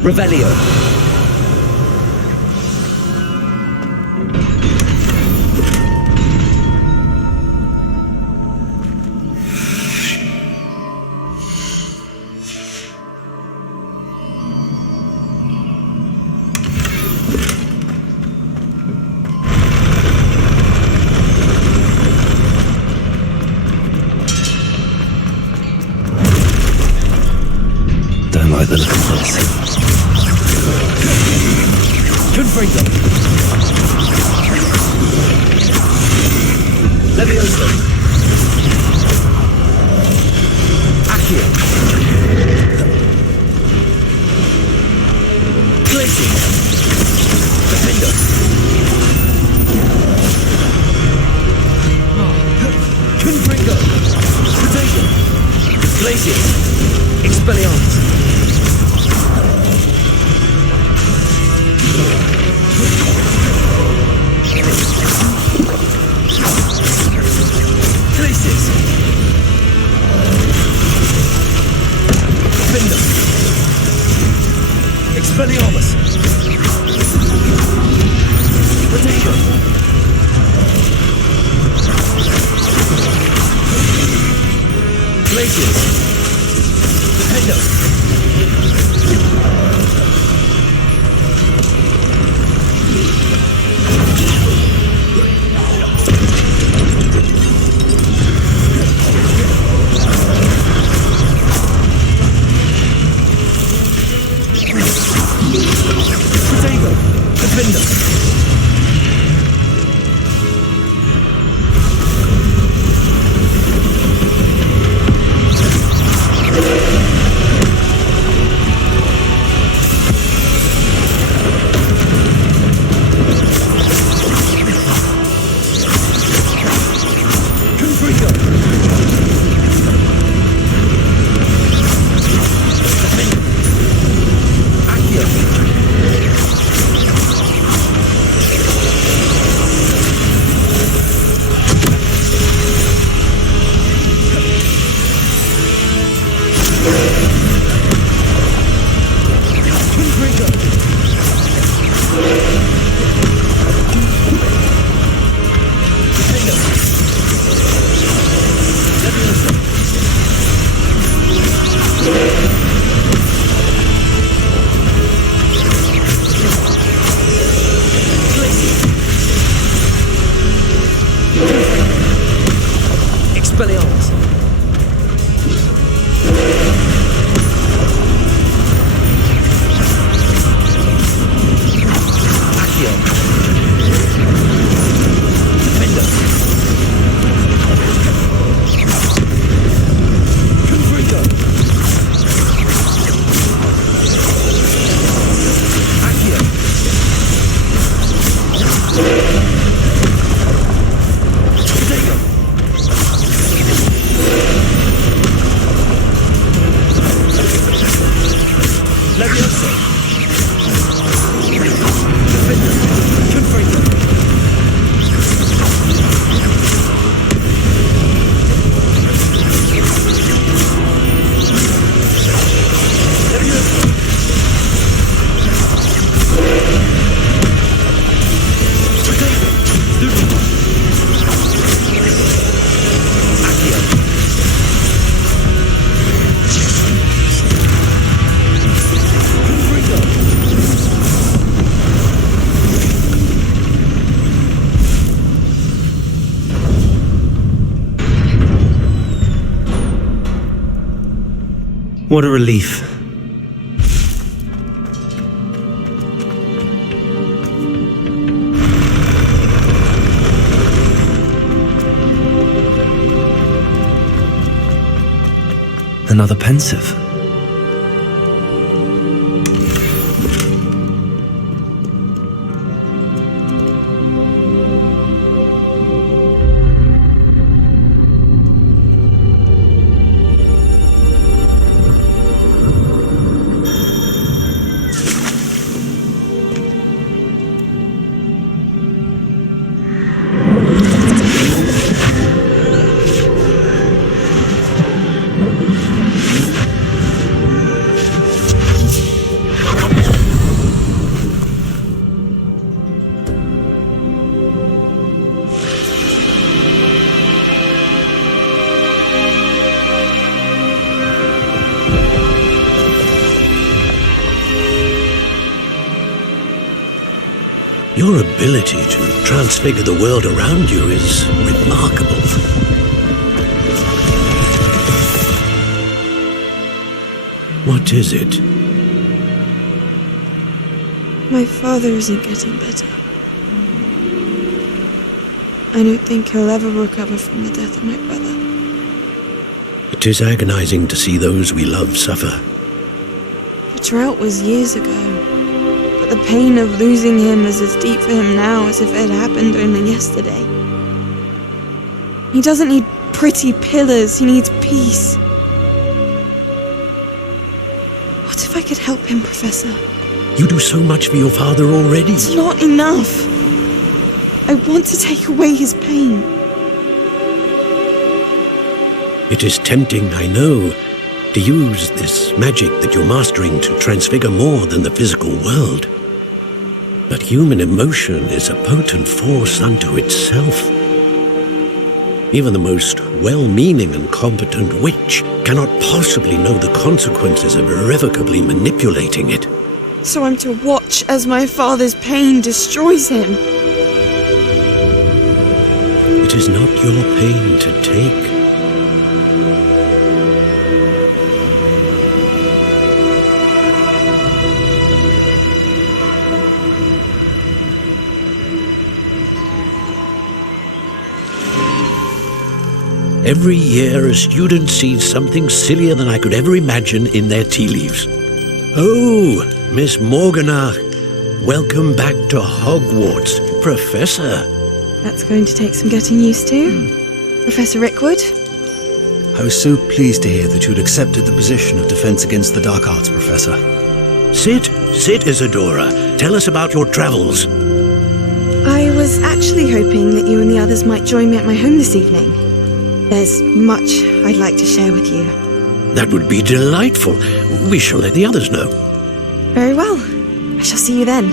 Revelio. Don't like the look of this. Confringo. Levioso. Accio. Glacier. Defendo. Confringo. Potato. Glacier. Expelliarmus. Places. Defender. Expelliarmus. Potato. Places. Defender. Potato. Defender. Confringo. Defender. Accio. Confringo. Defender. Levioso. Glacier. Expelliarmus. What a relief. Another pensive. Your ability to transfigure the world around you is remarkable. What is it? My father isn't getting better. I don't think he'll ever recover from the death of my brother. It is agonizing to see those we love suffer. The drought was years ago, but the pain of losing him is as deep for him now as if it had happened only yesterday. He doesn't need pretty pillars, he needs peace. What if I could help him, Professor? You do so much for your father already. It's not enough. I want to take away his pain. It is tempting, I know, to use this magic that you're mastering to transfigure more than the physical world. But human emotion is a potent force unto itself. Even the most well-meaning and competent witch cannot possibly know the consequences of irrevocably manipulating it. So I'm to watch as my father's pain destroys him. It is not your pain to take. Every year, a student sees something sillier than I could ever imagine in their tea leaves. Oh, Miss Morganach, welcome back to Hogwarts, Professor. That's going to take some getting used to. Professor Rickwood? I was so pleased to hear that you'd accepted the position of Defense Against the Dark Arts, Professor. Sit, Isadora. Tell us about your travels. I was actually hoping that you and the others might join me at my home this evening. There's much I'd like to share with you. That would be delightful. We shall let the others know. Very well. I shall see you then.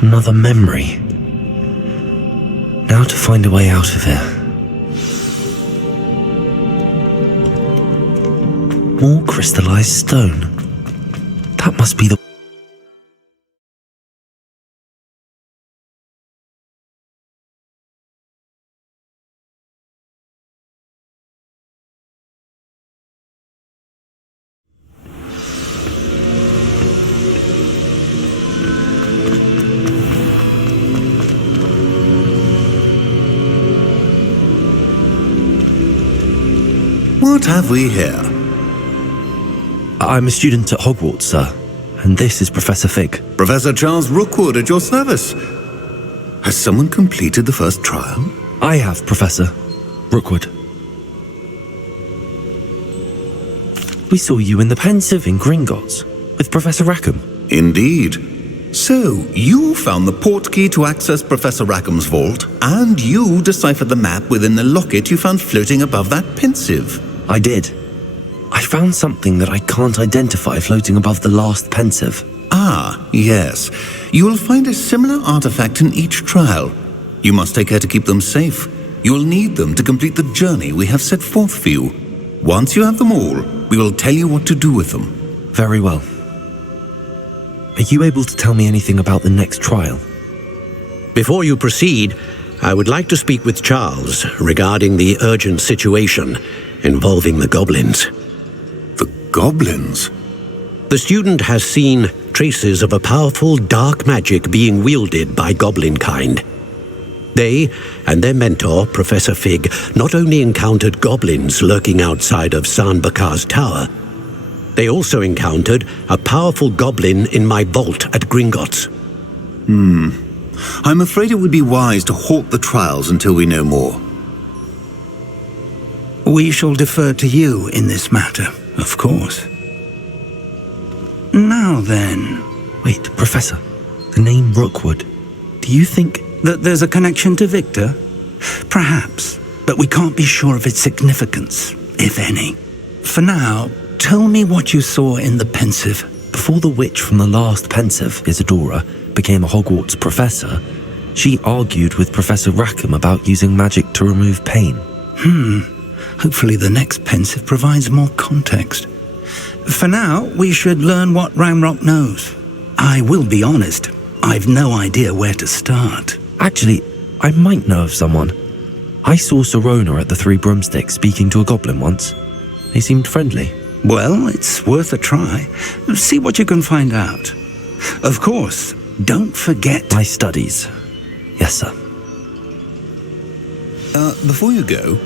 Another memory. Now to find a way out of here. More crystallized stone. That must be the... What have we here? I'm a student at Hogwarts, sir, and this is Professor Fig. Professor Charles Rookwood at your service. Has someone completed the first trial? I have, Professor Rookwood. We saw you in the Pensive in Gringotts with Professor Rackham. Indeed. So, you found the portkey to access Professor Rackham's vault, and you deciphered the map within the locket you found floating above that Pensive. I did. I found something that I can't identify floating above the last Pensive. Ah, yes. You will find a similar artifact in each trial. You must take care to keep them safe. You will need them to complete the journey we have set forth for you. Once you have them all, we will tell you what to do with them. Very well. Are you able to tell me anything about the next trial? Before you proceed, I would like to speak with Charles regarding the urgent situation involving the goblins. The goblins? The student has seen traces of a powerful dark magic being wielded by goblin kind. They and their mentor, Professor Fig, not only encountered goblins lurking outside of San Bakar's tower, they also encountered a powerful goblin in my vault at Gringotts. I'm afraid it would be wise to halt the trials until we know more. We shall defer to you in this matter, of course. Now then... Wait, Professor. The name Rookwood. Do you think... that there's a connection to Victor? Perhaps, but we can't be sure of its significance, if any. For now, tell me what you saw in the pensive. Before the witch from the last pensive, Isadora, became a Hogwarts professor, she argued with Professor Rackham about using magic to remove pain. Hopefully the next pensive provides more context. For now, we should learn what Ramrock knows. I will be honest, I've no idea where to start. Actually, I might know of someone. I saw Sirona at the Three Broomsticks speaking to a goblin once. They seemed friendly. Well, it's worth a try. See what you can find out. Of course, don't forget... my studies. Yes, sir. Before you go...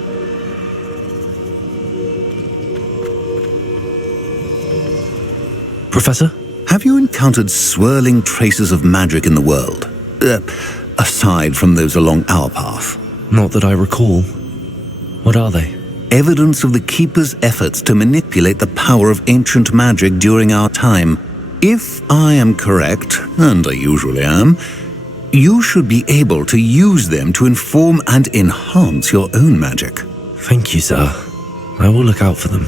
Professor? Have you encountered swirling traces of magic in the world? Aside from those along our path? Not that I recall. What are they? Evidence of the Keeper's efforts to manipulate the power of ancient magic during our time. If I am correct, and I usually am, you should be able to use them to inform and enhance your own magic. Thank you, sir. I will look out for them.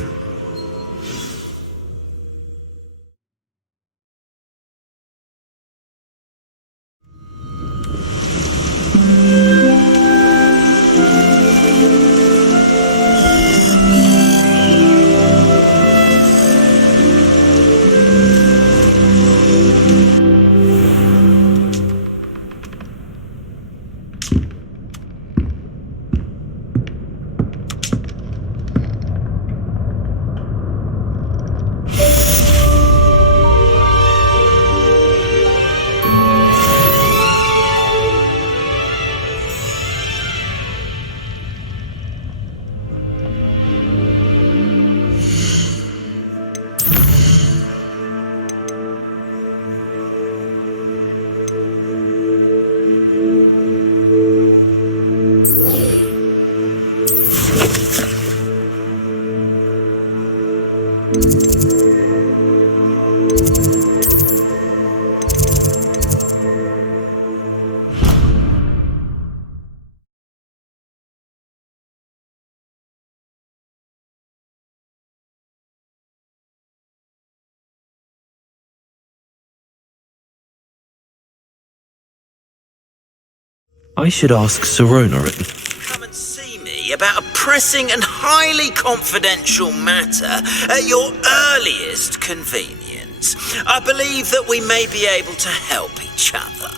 I should ask Sirona at... Come and see me about a pressing and highly confidential matter at your earliest convenience. I believe that we may be able to help each other.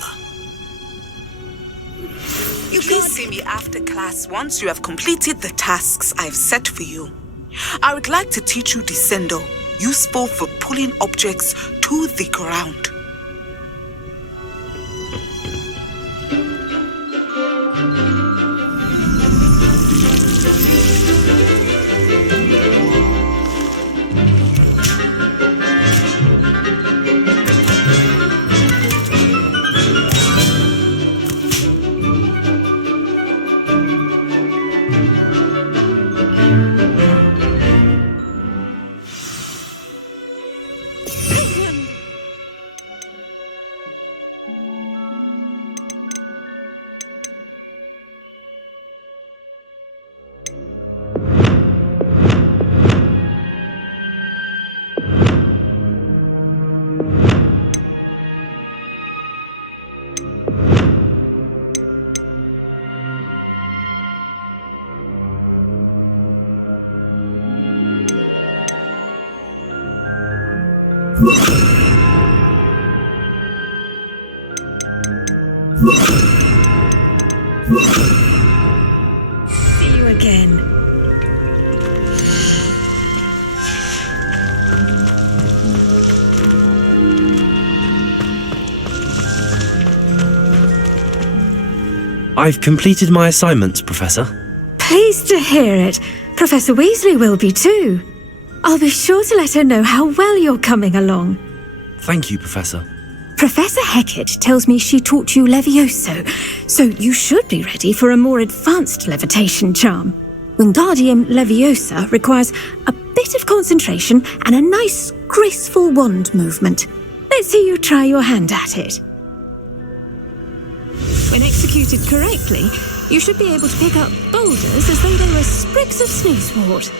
You can see me after class once you have completed the tasks I've set for you. I would like to teach you Descendo, useful for pulling objects to the ground. See you again. I've completed my assignments, Professor. Pleased to hear it. Professor Weasley will be too. I'll be sure to let her know how well you're coming along. Thank you, Professor. Professor Hecat tells me she taught you Levioso, so you should be ready for a more advanced levitation charm. Wingardium Leviosa requires a bit of concentration and a nice, graceful wand movement. Let's see you try your hand at it. When executed correctly, you should be able to pick up boulders as though they were sprigs of sneezewort.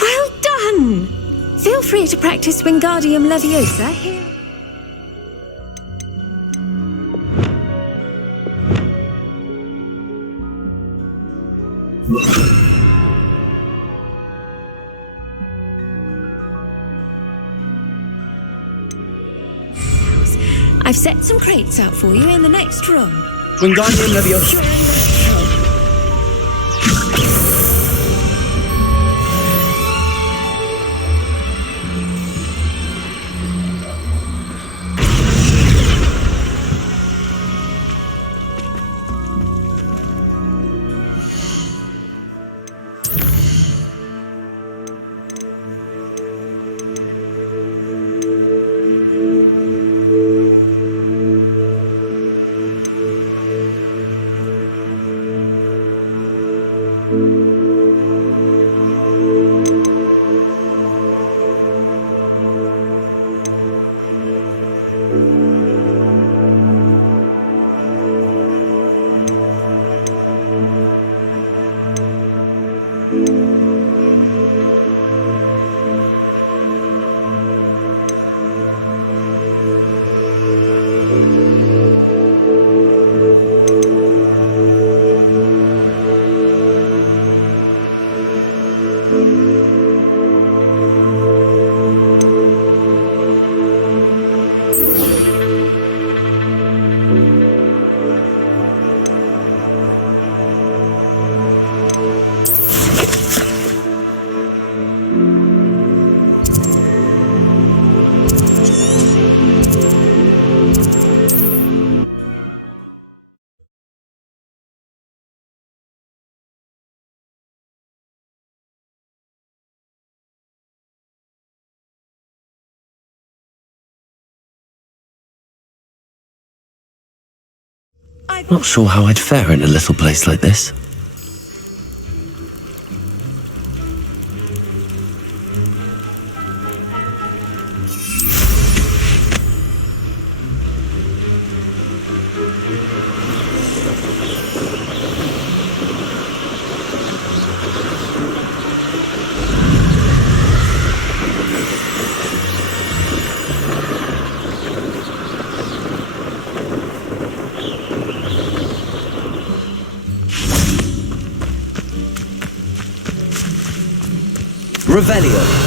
Well done! Feel free to practice Wingardium Leviosa here. I've set some crates out for you in the next room. Wingardium Leviosa. Not sure how I'd fare in a little place like this. Revelio.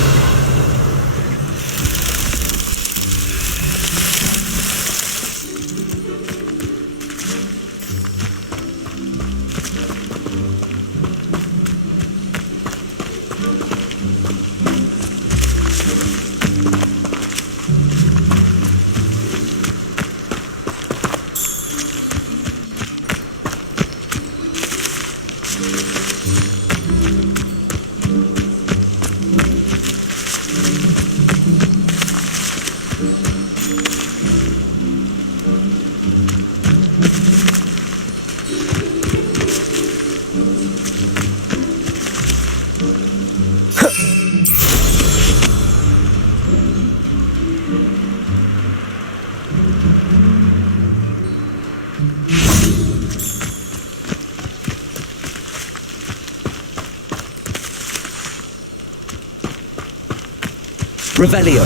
Revelio.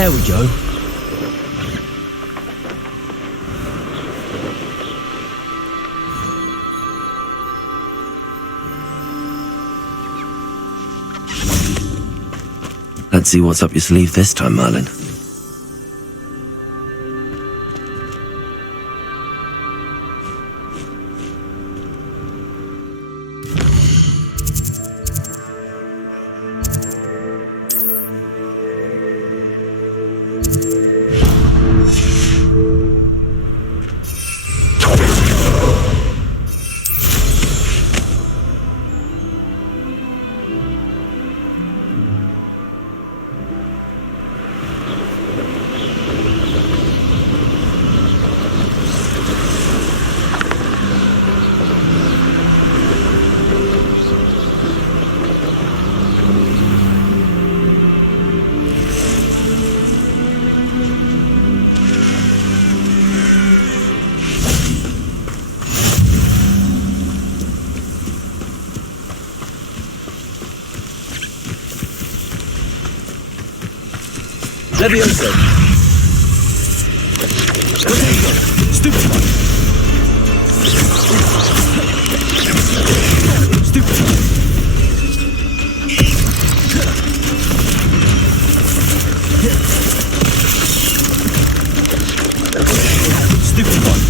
There we go. Let's see what's up your sleeve this time, Merlin. Levioso! Stupid! Stupid! Stupid one!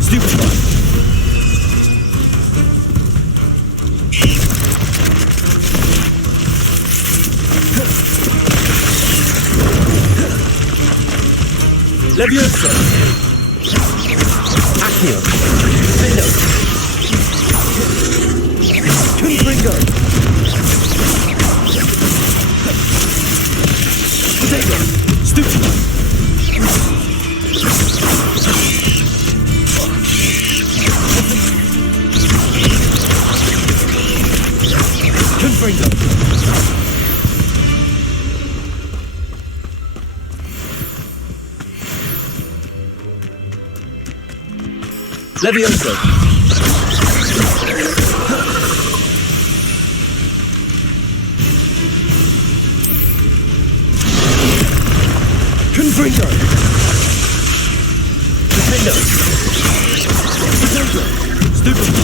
Stupid one! Levioso! Accio! Fino! Confringo! Potato! Stupid! Confringo! Levioso! Confringo! Defender! Potato! Stupid!